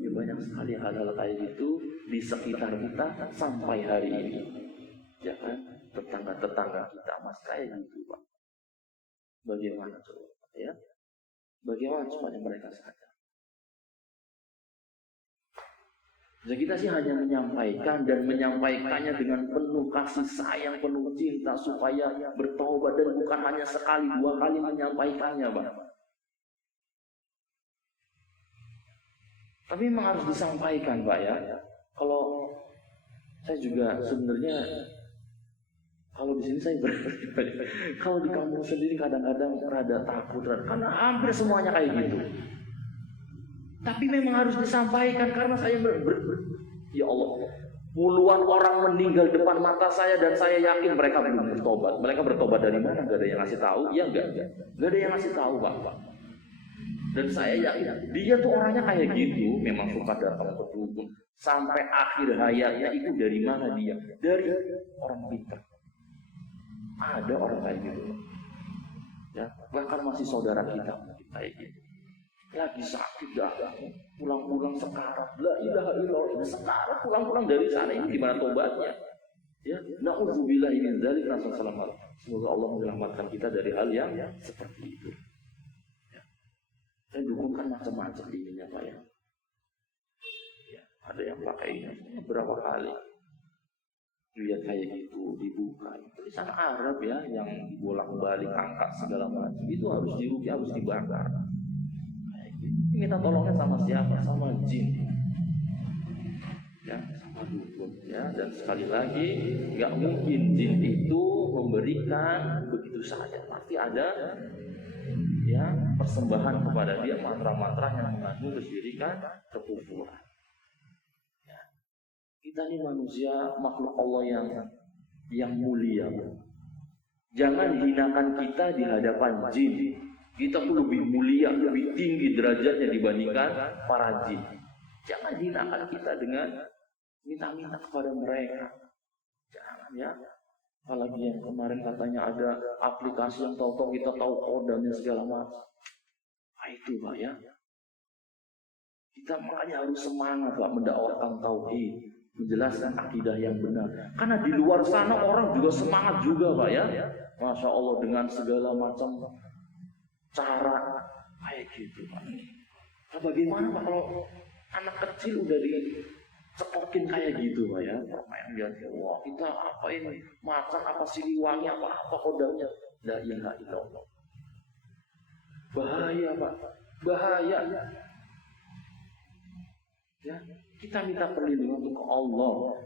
Ya, banyak sekali hal-hal kayak gitu di sekitar kita sampai hari ini, ya kan, tetangga-tetangga kita masih kayak gitu, Pak. Bagaimana coba, ya? Bagaimana supaya mereka sadar? Jadi kita sih hanya menyampaikan dan menyampaikannya dengan penuh kasih sayang, penuh cinta supaya bertobat, dan bukan hanya sekali dua kali menyampaikannya, Pak. Tapi memang harus disampaikan, Pak ya. Kalau saya juga sebenarnya kalau di sini saya kalau di kampung sendiri kadang-kadang rada takut karena hampir semuanya kayak gitu. Tapi memang harus disampaikan karena saya ya Allah, puluhan orang meninggal depan mata saya dan saya yakin mereka belum bertobat. Mereka bertobat dari mana? Gak ada yang ngasih tahu. Ya enggak ada yang ngasih tahu, Pak. Dan saya yakin dia tuh orangnya kayak gitu, memang suka datang ke dukun. Sampai akhir hayatnya itu dari mana dia? Dari orang pintar. Ada orang kayak gitu. Ya, bahkan masih saudara kita kayak gitu. Lagi sakit dah, pulang-pulang sekarat, la ilaha illallah, sekarat pulang-pulang dari sana, ini gimana tobatnya? Ya, na'udzubillahi min dzalik, nasallallahu. Semoga Allah menyelamatkan kita dari hal yang seperti itu. Ya. Dan dukun kan macam-macam ininya, Pak ya. Ya, ada yang pakainya berapa kali. Lihat kayak gitu dibuka, tulisan Arab ya, yang bolak-balik angkat segala macam, itu harus dirugi, harus dibakar. Minta tolongnya sama siapa? Sama jin, ya, sama dukun, ya. Dan sekali lagi, nggak mungkin jin itu memberikan begitu saja. Pasti ada, ya, persembahan kepada dia, mantra-mantra yang mengandung kesyirikan, kekufuran. Ya. Kita ini manusia, makhluk Allah yang mulia. Jangan hinakan kita di hadapan jin. Kita tuh lebih mulia, lebih tinggi derajatnya dibandingkan para jin. Jangan hinakan kita dengan minta-minta kepada mereka. Jangan, ya. Apalagi yang kemarin katanya ada aplikasi yang tahu-tahu kita tahu kodenya segala macam. Nah, itu, Pak ya. Kita makanya harus semangat, Pak, mendakwahkan tauhid, menjelaskan akidah yang benar. Karena di luar sana orang juga semangat juga, Pak ya. Masya Allah, dengan segala macam cara kayak gitu, Pak. Nah, bagaimana, Pak, kalau anak kecil udah dicekokin kayak gitu, Pak ya? Permain dia, wah, kita apa ini? Macan apa siliwangi apa kodamnya? La ilaha illallah. Bahaya, Pak. Bahaya. Ya, kita minta perlindungan untuk Allah.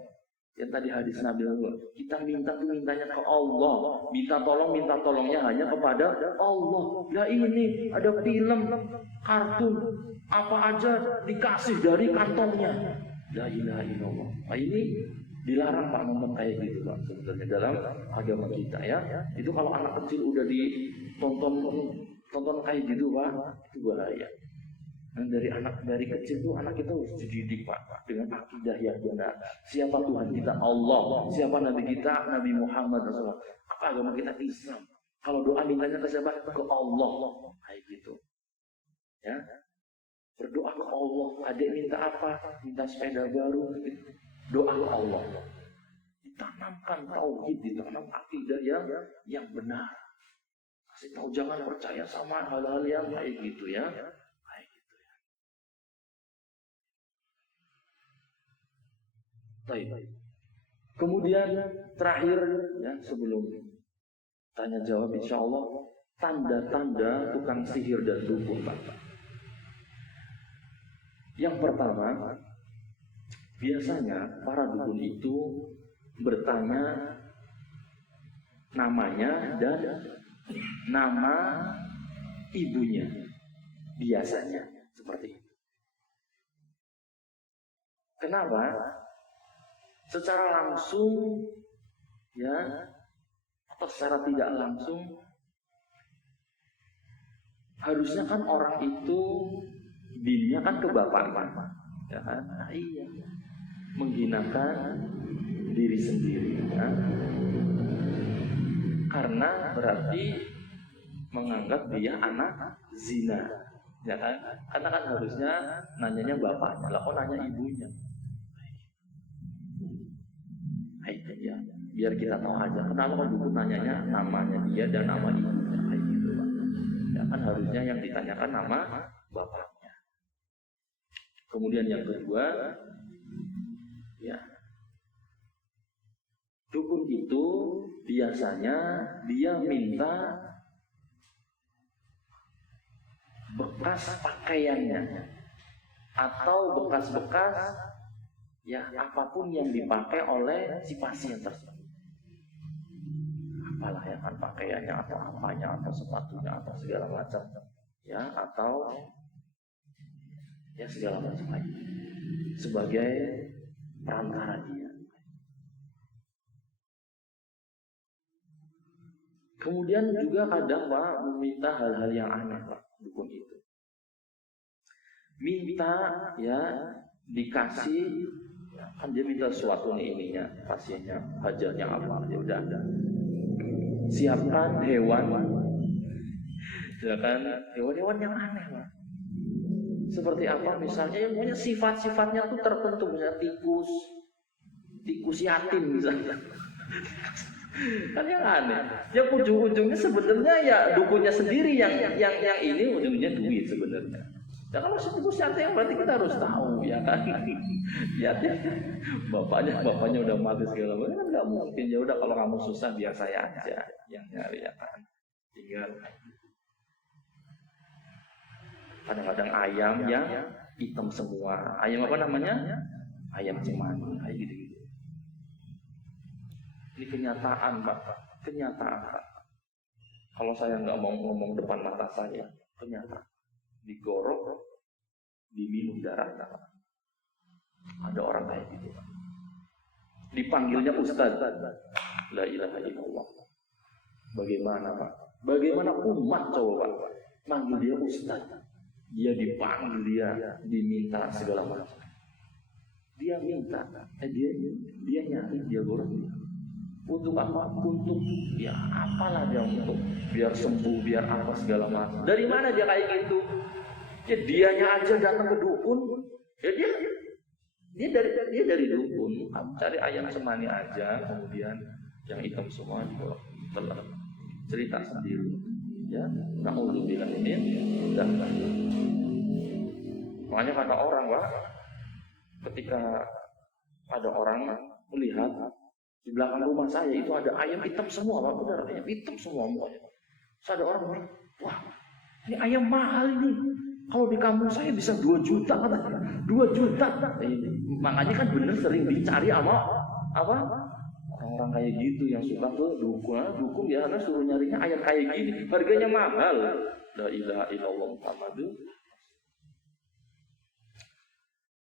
Yang tadi hadis Nabi, kita minta tuh mintanya ke Allah, minta tolongnya hanya kepada Allah. Ya ini ada film, kartun, apa aja dikasih dari kantongnya. La ilaha illallah. Nah, ini dilarang Pak nonton kayak gitu Pak sebenarnya dalam agama kita ya. Itu kalau anak kecil udah tonton kayak gitu Pak, itu bahaya. Dan dari kecil tuh anak kita harus dididik Pak dengan akidah yang benar. Siapa Tuhan kita? Allah. Siapa Nabi kita? Nabi Muhammad SAW. Apa agama kita? Islam. Kalau doa mintanya ke siapa? Ke Allah. Kayak gitu. Ya. Berdoa ke Allah. Adik minta apa? Minta sepeda baru. Doa ke Allah. Ditanamkan tauhid, ditanam akidah yang benar. Kasih tahu jangan percaya sama hal-hal yang kayak gitu ya. Baik. Kemudian terakhir ya sebelum tanya jawab insya Allah tanda-tanda tukang sihir dan dukun Pak. Yang pertama, biasanya para dukun itu bertanya namanya dan nama ibunya. Biasanya seperti itu. Kenapa? Secara langsung ya atau secara tidak langsung harusnya kan orang itu dinnya kan ke bapaknya ya kan? Nah, iya menghinakan diri sendiri ya. Karena berarti menganggap dia anak zina ya kan? Karena kan harusnya nanyanya bapaknya lah kok nanya ibunya. Ya, biar kita tahu aja kenapa kan dulu nanyanya namanya dia dan nama ibunya kayak gitu Pak. Ya kan harusnya yang ditanyakan nama bapaknya. Kemudian yang kedua, ya dukun itu biasanya dia minta bekas pakaiannya atau bekas-bekas ya apapun yang dipakai oleh si pasien tersebut. Apalah ya kan pakaiannya atau apanya atau sepatunya atau segala macam ya atau ya segala macam lagi sebagai perantara dia. Kemudian juga kadang Pak meminta hal-hal yang aneh Pak dukun itu. Minta ya dikasih kan dia minta sesuatu nih ininya pasiennya hajatnya apa ya udah siapkan hewan ya kan hewan-hewan yang aneh Pak. Seperti apa misalnya yang punya sifat-sifatnya tuh tertentu misalnya tikus yatim misalnya kan yang aneh yang ujung-ujungnya sebenarnya ya dukunnya sendiri yang ini ujungnya duit sebenarnya. Ya kalau tikus yatim berarti kita harus tahu ya kan. Ya bapaknya udah mati segala macam kan nggak mungkin ya udah kalau kamu susah biar saya aja yang nyari ya kan. Tinggal kadang-kadang ayam yang hitam semua. Ayam apa namanya? Ayam cemani kayak gitu. Ini kenyataan Pak. Kenyataan Pak. Kalau saya nggak mau ngomong depan mata saya, kenyataan. Digorok, diminum darahnya. Ada orang kayak gitu. Dipanggilnya Ustaz. La ilaha illallah. Bagaimana Pak? Bagaimana umat coba Pak? Manggil dia Ustaz. Dia dipanggil, dia diminta segala macam. Dia minta, dia nyari, dia gorok. Untuk apa? Untuk ya apalah dia untuk biar sembuh, biar apa segala macam. Dari mana dia kayak gitu? Ya dianya aja datang ke dukun. Ya dia dari dukun. Kamu cari ayam semani aja, kemudian yang hitam semua telur. Cerita sendiri. Ya, na'udzubillah ini dan makanya kata orang Pak, ketika ada orang melihat di belakang rumah saya itu ada ayam hitam semua Pak, benar ayam hitam semua mukanya. Terus ada orang bilang, wah ini ayam mahal ini. Kalau di kampung saya bisa 2 juta katanya. 2 juta. Makanya kan bener sering dicari sama apa orang-orang kayak gitu yang suka tuh dukun ya, karena suruh nyarinya ayat kayak gini, harganya mahal. La ilaha illallah Muhammadur.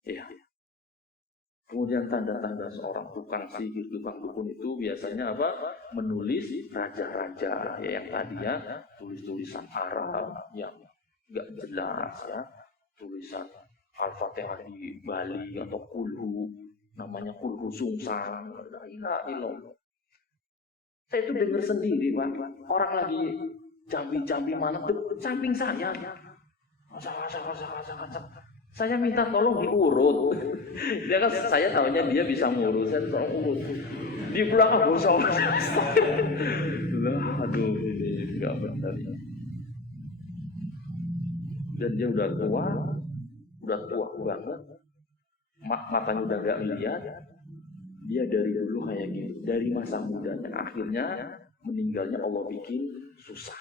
Ya. Kemudian tanda-tanda seorang tukang sihir, tukang dukun itu biasanya apa? Menulis raja-raja ya, yang tadi ya, tulis-tulisan Arab yang enggak jelas ya, tulisan Al-Fatihah di Bali atau kulhu, namanya kulhu sungsang. La ilaha illallah. Saya itu dengar sendiri, Pak. Orang lagi jambi-jambi mana tuh samping saya. Saya minta tolong diurut. Dia kan saya tahunya dia bisa ngurus, saya tolong urut. Di belakang bosong. Lah, aduh ini enggak benar. Dan dia udah tua banget. Matanya udah enggak lihat. Dia dari dulu kayak gitu, dari masa mudanya, akhirnya meninggalnya Allah bikin susah.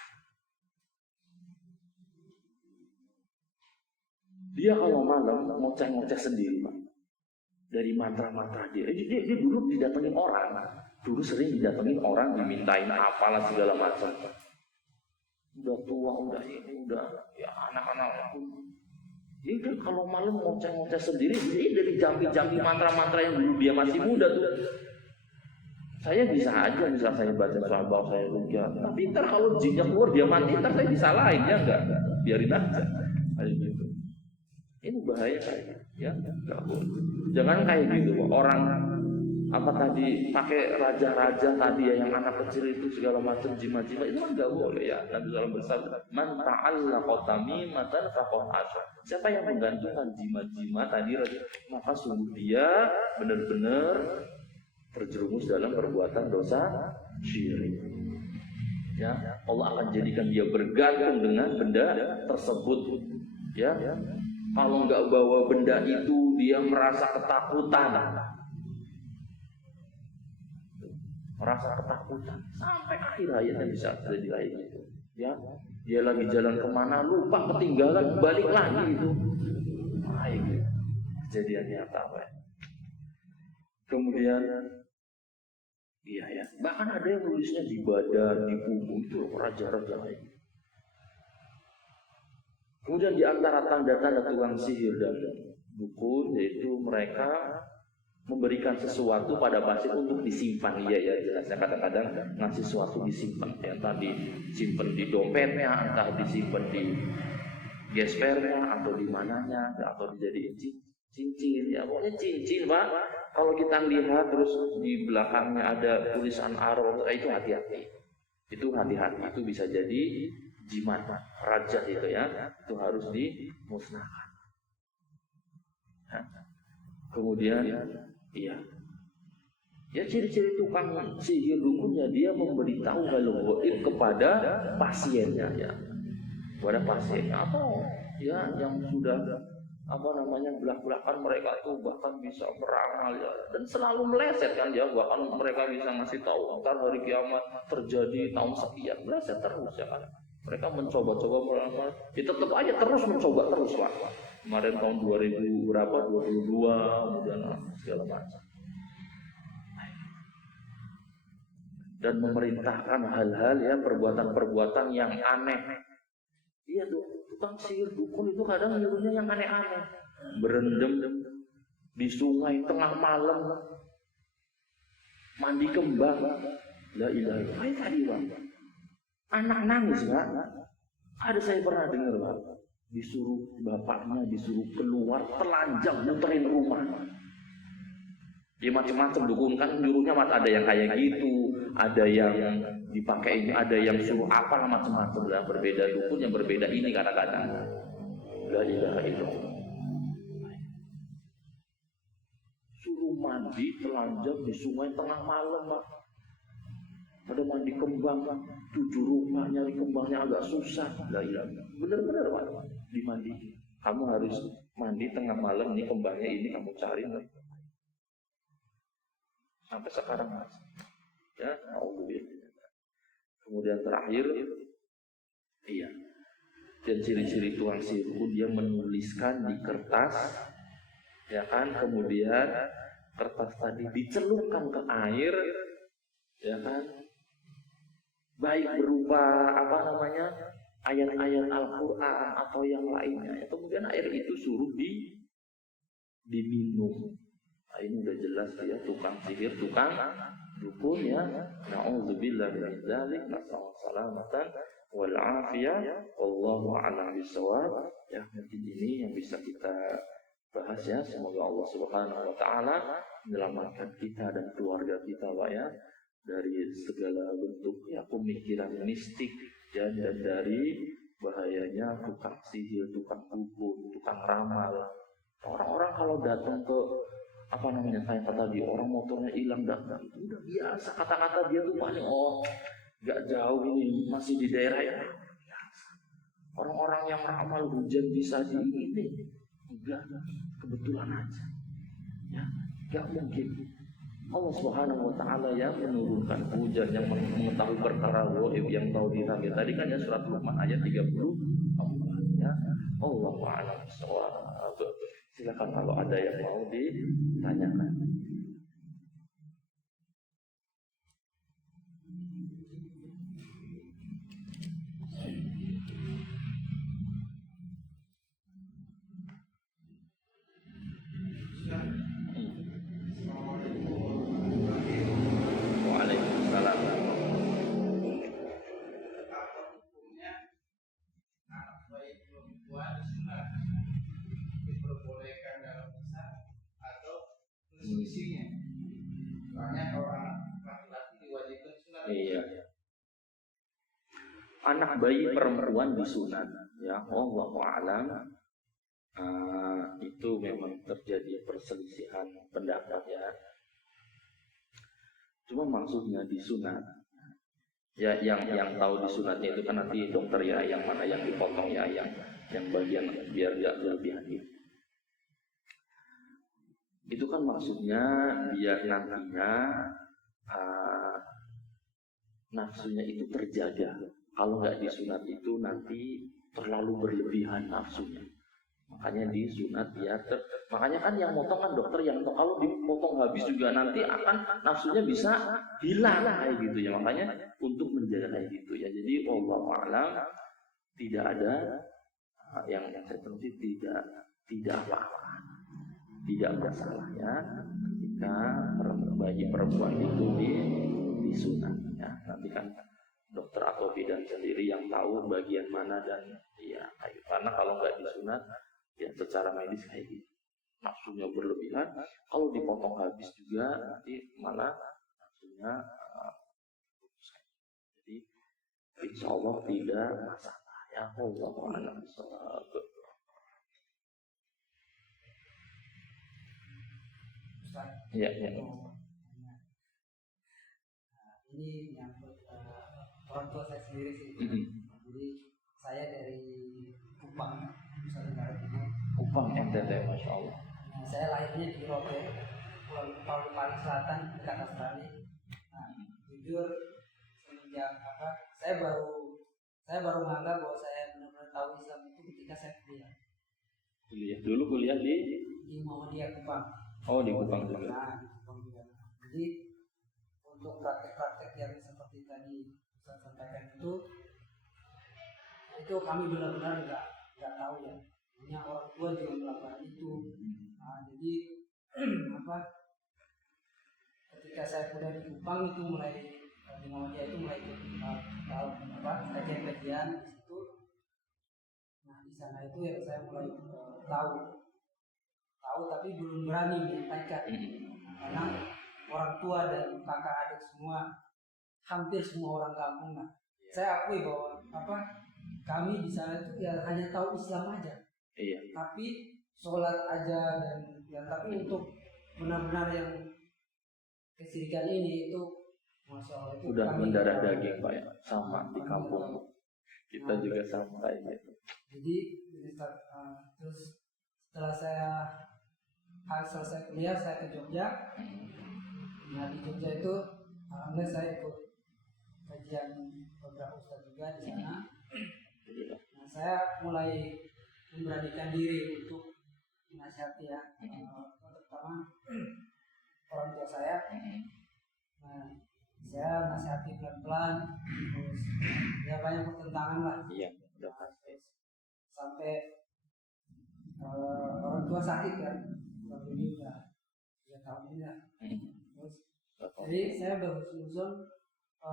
Dia kalau malam ngoceh-ngoceh sendiri, Pak. Dari mantra-mantra dia. Dia dulu didatengin orang. Dulu sering didatengin orang, dimintain apalah segala macam. Udah tua, udah ya anak-anak. Dia kalau malam ngoceh-ngoceh sendiri, dia dari jambi-jambi mantra-mantra yang dulu dia masih muda tuh. Saya bisa aja, misal saya baca suara saya rukyah. Tapi ntar kalau jinnya keluar dia mati, ntar saya disalahin ya enggak? Biarin aja. Gitu. Ini bahaya ya, enggak boleh. Jangan kayak gitu, orang apa tadi pakai raja-raja tadi ya, yang anak kecil itu segala macam jima-jima itu kan enggak boleh ya. Nabi sallallahu alaihi wasallam man ta'allaqa tamimatan faqad asy. Siapa yang menggantungkan jima-jima tadi, maka sungguh dia benar-benar terjerumus dalam perbuatan dosa syirik. Ya, Allah akan jadikan dia bergantung dengan benda tersebut. Ya, kalau nggak bawa benda itu dia merasa ketakutan, sampai akhir hayatnya bisa terjadi kayak gitu. Ya, dia lagi jalan kemana lupa ketinggalan, balik lagi itu. Gitu. Kejadiannya apa ya? Kemudian iya ya, bahkan ada yang nulisnya di badan, di punggung, itu raja-raja lain. Kemudian di antara tanda-tanda tukang sihir dan dukun yaitu mereka memberikan sesuatu pada pasien untuk disimpan. Iya ya, jelasnya kadang-kadang ngasih sesuatu disimpan. Yang tadi simpan di dompetnya, entah disimpan di gespernya atau di mananya, atau dijadiin cincin. Ya pokoknya cincin, Pak. Kalau kita lihat terus di belakangnya ada tulisan Arab, itu hati-hati. Itu hati-hati, itu bisa jadi jimat raja itu ya. Itu harus dimusnahkan. Kemudian iya. Ya ciri-ciri tukang sihir dukun ya, dia memberitahu hal gaib kepada pasiennya ya. Kepada pasiennya atau ya yang sudah belak-belakan mereka tuh bahkan bisa meramal ya, dan selalu meleset kan ya, bahkan mereka bisa ngasih tahu ntar hari kiamat terjadi tahun sekian, meleset terus ya kan. Mereka mencoba-coba meramal, ya tetap aja terus mencoba terus lah. Kemarin tahun 2000 berapa 22 kemudian segala macam. Dan memerintahkan hal-hal ya, perbuatan-perbuatan yang aneh. Iya tuh, tukang sihir dukun itu kadang nyuruhnya yang aneh-aneh. Berendam di sungai tengah malam, mandi kembang. La ilaha illallah. Kayak tadi Bang, anak nangis Pak. Ada saya pernah dengar Pak, disuruh bapaknya disuruh keluar telanjang muterin rumah. Ya macam-macam dukun kan nyuruhnya, ada yang kayak gitu, ada yang dipakai ini, ada yang suruh apalah macam-macam lah, berbeda dukun yang berbeda ini kadang-kadang. La ilaha illallah. Suruh mandi telanjang di sungai tengah malam Pak. Ada mandi kembang, 7 rumah nyari kembangnya agak susah. La ilaha illallah. Benar-benar Pak, dimandi. Kamu harus mandi tengah malam, ini kembangnya ini kamu cari. Sampai sekarang masih. Ya, alhamdulillah. Kemudian terakhir, iya. Dan ciri-ciri tukang sihir pun dia menuliskan di kertas, ya kan. Kemudian kertas tadi dicelupkan ke air, ya kan, baik berupa ayat-ayat Al-Quran atau yang lainnya, kemudian air itu suruh diminum. Nah, ini udah jelas ya, tukang sihir, tukang dukun ya. Na'udzubillah min dzalik, nasallahu salamatan wal afiyah, wallahu a'lam bishawab. Ya, mungkin ini yang bisa kita bahas ya. Semoga Allah Subhanahu wa taala menyelamatkan kita dan keluarga kita, Pak ya, dari segala bentuk ya pemikiran mistik ya, dan dari bahayanya tukang sihir, tukang dukun, tukang ramal. Orang-orang kalau datang ke kayak tadi, orang motornya hilang dan itu udah biasa, kata-kata dia tuh paling nggak jauh ini, masih di daerah ya. Orang-orang yang ramal hujan bisa di ini, enggak, kebetulan aja ya, nggak mungkin. Allah Subhanahu wa taala yang menurunkan hujan, yang mengetahui perkara ghaib, yang tahu di langit. Tadi kan ya surat Luqman ayat 30 ya. Allahu a'lam bishawab. Silakan kalau ada yang mau ditanyakan. Waalaikumsalam. Diperbolehkan dalam Islam atau selisihnya. Soalnya kalau anak laki-laki diwajibkan sunat. Iya. Anak bayi perempuan disunat ya, wallahu a'lam. Itu memang terjadi perselisihan pendapat ya. Cuma maksudnya disunat ya, yang tahu disunatnya itu kan nanti dokter ya, yang mana yang dipotong ya, yang bagian biar nggak berlebihan gitu. Itu kan maksudnya biar nantinya nafsunya itu terjaga. Kalau nggak disunat itu nanti terlalu berlebihan nafsunya. Makanya disunat ya. Makanya kan yang motong kan dokter yang kalau dipotong habis juga nanti akan nafsunya bisa hilang kayak gitu ya. Makanya untuk menjaga kayak gitu ya. Jadi wallahu a'lam, tidak ada yang saya tahu sih tidak apa-apa. Tidak masalah ya ketika bayi perempuan itu disunat ya. Nanti kan dokter atau bidan sendiri yang tahu bagian mana dan ya kayak, karena kalau nggak disunat ya secara medis kayak gitu nafsunya berlebihan, kalau dipotong habis juga nanti malah nafsunya putus. Jadi insya Allah tidak masalah ya. Allahu a'lam bishawab. Ya. Ini menyangkut orang tua saya sendiri sih. Jadi saya dari Kupang, Nusa Tenggara Timur. Kupang NTT, masya Allah. Nah, saya lahirnya di Rote, Pulau Paling Selatan, dekat Australia. Nah, jujur semenjak saya baru menganggap bahwa saya benar-benar tahu Islam itu ketika saya kuliah. Dulu kuliah di Muhammadiyah Kupang. Oh, di Kupang juga. Nah, di Kupang juga. Jadi untuk praktek-praktek yang seperti tadi saya sampaikan itu kami benar-benar nggak tahu ya. Hanya orang tua juga melakukan itu. Nah, jadi ketika saya kuliah di Kupang itu mulai di Muhammadiyah itu mulai tahu kajian-kajian di situ. Nah, di sana itu ya saya mulai tahu tapi belum berani menyampaikan karena orang tua dan kakak adik semua, hampir semua orang kampung. Nah, saya akui bahwa kami di sana itu ya hanya tahu Islam aja. Iya. Tapi sholat aja tapi untuk benar-benar yang kesyirikan ini itu masya Allah itu udah mendarah daging Pak ya, sama di kampung kita juga sampai gitu. Jadi terus setelah saya selesai kuliah saya ke Jogja. Nah di Jogja itu alhamdulillah saya ikut kajian beberapa ustadz juga di sana. Nah saya mulai memberanikan diri untuk menasihati ya, pertama saya. Nah, saya nasihati pelan-pelan, terus ya banyak pertentangan lah. Iya, udah pasti. Sampai orang tua sakit kan, waktu ini udah 3 tahun ini lah. Terus jadi saya berhusnuzon,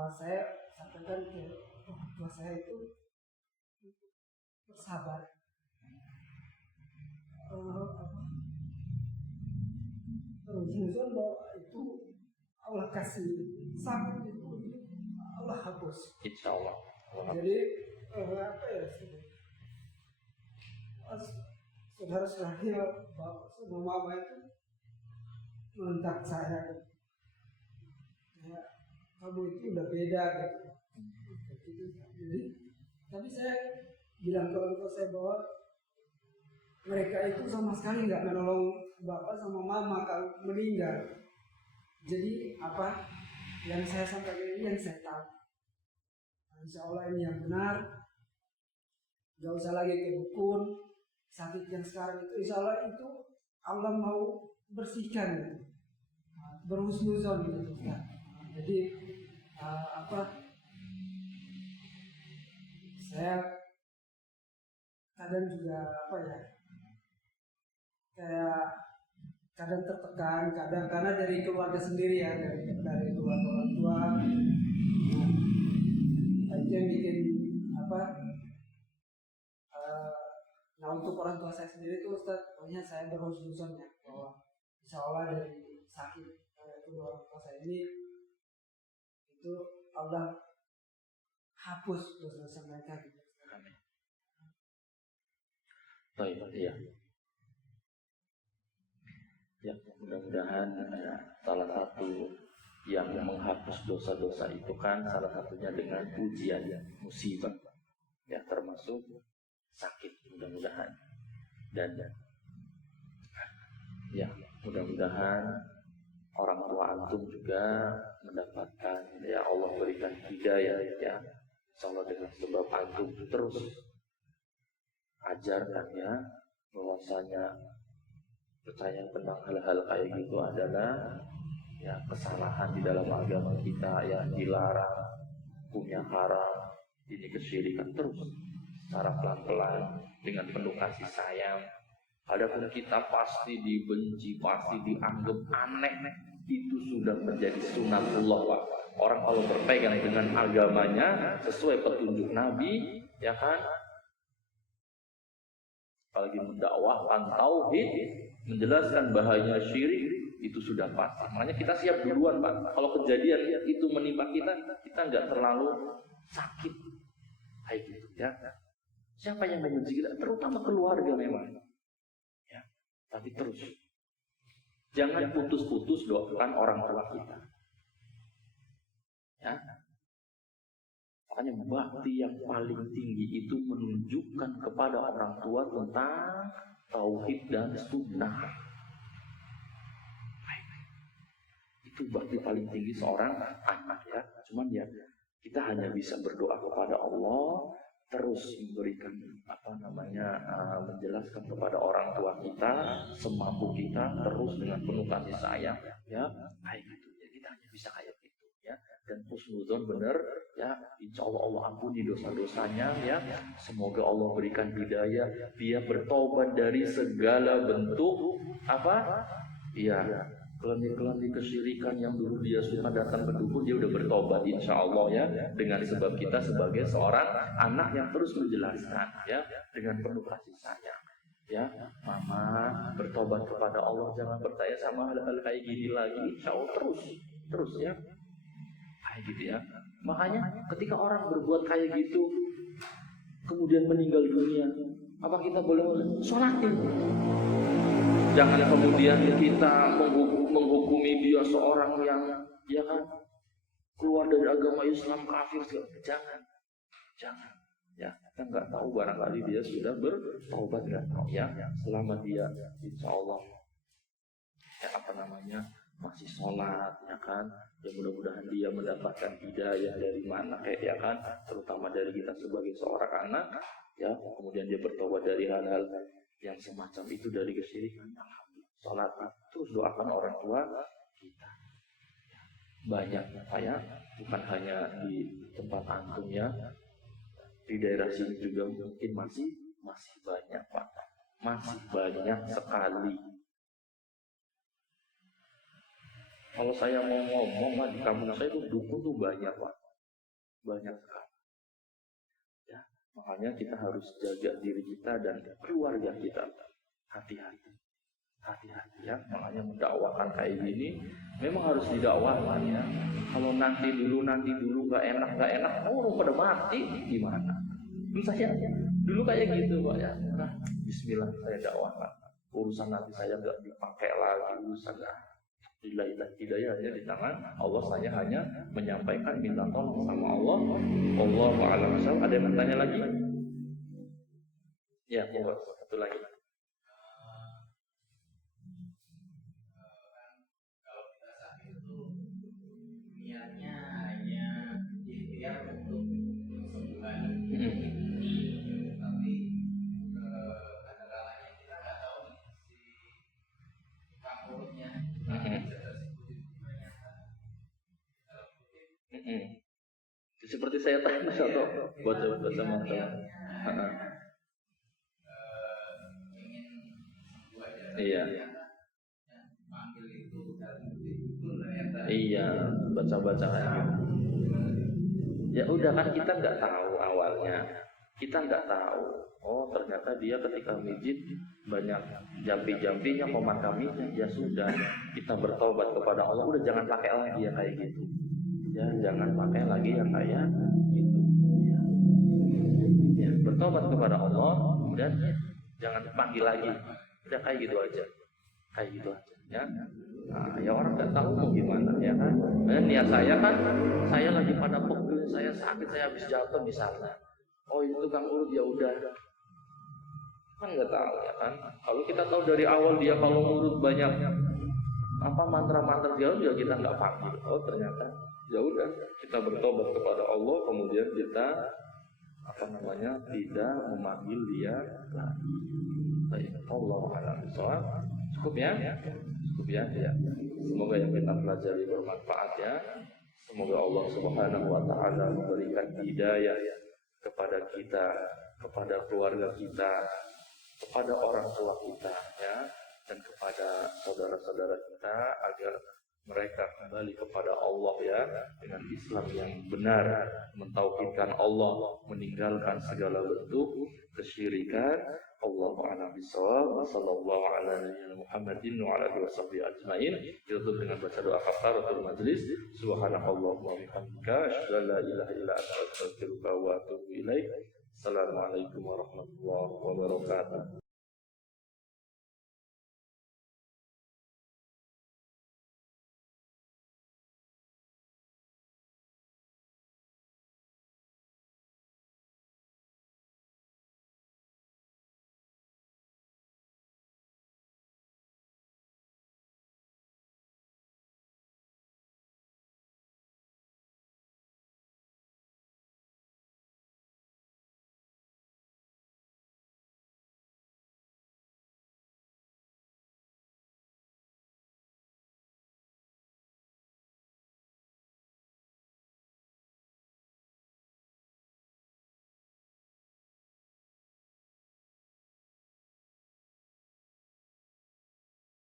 saya sampaikan ke orang tua saya itu bersabar. Berhusnuzon bahwa itu Allah kasih, sabar itu Allah hapus. Insya Allah. Jadi apa ya? Saudara-saudara bapak sama mama itu menentang saya, ya, kamu itu udah beda gitu. Jadi, tapi saya bilang ke orang tua saya bahwa mereka itu sama sekali nggak menolong bapak sama mama kalau meninggal. Jadi apa yang saya sampaikan ini yang saya tahu. Insya Allah ini yang benar. Gak usah lagi ke dukun. Sakit yang sekarang itu insya Allah itu Allah mau bersihkan gitu. Berhusnuzon gitu kan. Jadi saya kadang juga kayak kadang tertekan, kadang karena dari keluarga sendiri ya, dari keluarga orang tua. Nah, itu yang bikin nah untuk orang tua saya sendiri itu Ustaz, pokoknya saya berhusnuzon ya bahwa insya Allah dari sakit itu orang tua saya ini itu Allah hapus dosa mereka gitu. Amin. Baik, ya. Ya, mudah-mudahan salah satu yang menghapus dosa-dosa itu kan salah satunya dengan ujian, musibah, ya termasuk sakit, mudah-mudahan. Dan ya mudah-mudahan orang tua antum juga mendapatkan, ya Allah berikan hidayah, ya insyaallah dengan sebab antum terus ajarkannya bahwasanya percaya tentang hal-hal kayak gitu adalah ya kesalahan di dalam agama kita, ya dilarang, hukumnya haram, ini kesyirikan, terus secara pelan-pelan dengan penuh kasih sayang. Adapun kita pasti dibenci, pasti dianggap aneh, itu sudah menjadi sunatullah, Pak. Orang kalau berpegang dengan agamanya sesuai petunjuk Nabi, ya kan, apalagi mendakwahkan tauhid, menjelaskan bahayanya syirik, itu sudah pasti. Makanya kita siap duluan, Pak. Kalau kejadian itu menimpa kita, kita nggak terlalu sakit kayak gitu, ya. Siapa yang membenci kita? Terutama keluarga memang. Ya, tapi terus jangan putus-putus doakan orang tua kita. Ya. Makanya bakti yang paling tinggi itu menunjukkan kepada orang tua tentang tauhid dan sunnah. Itu bakti paling tinggi seorang anak, ya. Cuman ya kita hanya bisa berdoa kepada Allah, terus memberikan menjelaskan kepada orang tua kita semampu kita, terus dengan penuh kasih sayang, ya kayak gitu. Ya kita hanya bisa kayak gitu, ya. Dan husnuzon benar, ya insya Allah Allah ampuni dosa-dosanya, ya. Semoga Allah berikan hidayah, dia bertobat dari segala bentuk kelani-kelani kesyirikan yang dulu dia suka datang ke dukun, dia udah bertobat insya Allah, ya, dengan sebab kita sebagai seorang anak yang terus menjelaskan, ya, dengan penuh kasih sayang, ya. Mama bertobat kepada Allah, jangan percaya sama hal-hal kayak gini lagi, insya Allah terus, ya, kayak gitu, ya. Makanya ketika orang berbuat kayak gitu kemudian meninggal dunia, apa kita boleh sholatin? Jangan kemudian kita menghukumi dia seorang yang, ya kan, keluar dari agama Islam, kafir, jangan, ya. Kita nggak tahu, barangkali dia sudah bertobat, nggak tahu, ya. Selama dia, insya Allah, ya masih sholat, ya kan, ya mudah-mudahan dia mendapatkan hidayah dari mana, ya kan, terutama dari kita sebagai seorang anak, ya. Kemudian dia bertobat dari hal-hal yang semacam itu, dari kesyirikan, alhamdulillah, sholat, terus doakan orang tua kita. banyak Pak ya, bukan hanya di tempat antum ya, di daerah sini juga mungkin masih banyak Pak, masih banyak sekali. Kalau saya mau ngomong Pak, di kampung saya itu dukun tuh banyak Pak, banyak sekali. Ya, makanya kita harus jaga diri kita dan keluarga kita. Hati-hati ya, makanya mendakwakan kayak gini memang harus didakwakan ya. Kalau nanti dulu nggak enak, orang pada mati gimana? Saya dulu kayak gitu Pak ya. Nah, Bismillah saya dakwakan. Urusan nanti saya nggak dipakai lagi, urusan hidayahnya di tangan Allah. Saya hanya menyampaikan, minta tolong sama Allah. Allahu a'lam. Ada yang bertanya lagi? Ya, satu lagi. Seperti saya tanya atau baca sama teman. Iya. Iya, baca-baca kayak gitu. Ya udah kan kita nggak tahu awalnya. Kita nggak tahu. Oh ternyata dia ketika mijit banyak jampi-jampinya, komat kaminya. Ya sudah, kita bertobat kepada Allah. Udah jangan pakai lagi yang kayak gitu. Ya jangan pakai lagi yang kayak gitu. Ya, bertobat kepada Allah, kemudian jangan dipanggil lagi. Udah kayak gitu aja. Ya. Nah, ya orang nggak tahu mau gimana ya kan. Niat saya kan, saya lagi pada pegel, saya sakit, saya habis jatuh misalnya. Oh itu tukang urut, ya udah. Kan nggak tahu ya kan. Kalau kita tahu dari awal dia kalau urut banyak mantra-mantra dia juga kita nggak panggil. Oh ternyata ya udah kita bertobat kepada Allah, kemudian kita tidak memanggil dia lagi. Baik, Allah a'lam bishawab. Cukup ya. Semoga yang kita pelajari bermanfaat ya. Semoga Allah Subhanahu wa taala memberikan hidayah kepada kita, kepada keluarga kita, kepada orang tua kita ya, dan kepada saudara-saudara kita agar mereka kembali kepada Allah ya, dengan Islam yang benar, mentauhidkan Allah, meninggalkan segala bentuk kesyirikan. Allahu a'lam bishawab. Sallallahu ala nabiyyina Muhammadin wa ala alihi washabbihi ajmain. Kita tutup dengan baca doa kafaratul majlis. Subhanakallahumma wa bihamdika asyhadu an la ilaha illa anta astaghfiruka wa atubu ilaik. Assalamualaikum warahmatullahi wabarakatuh.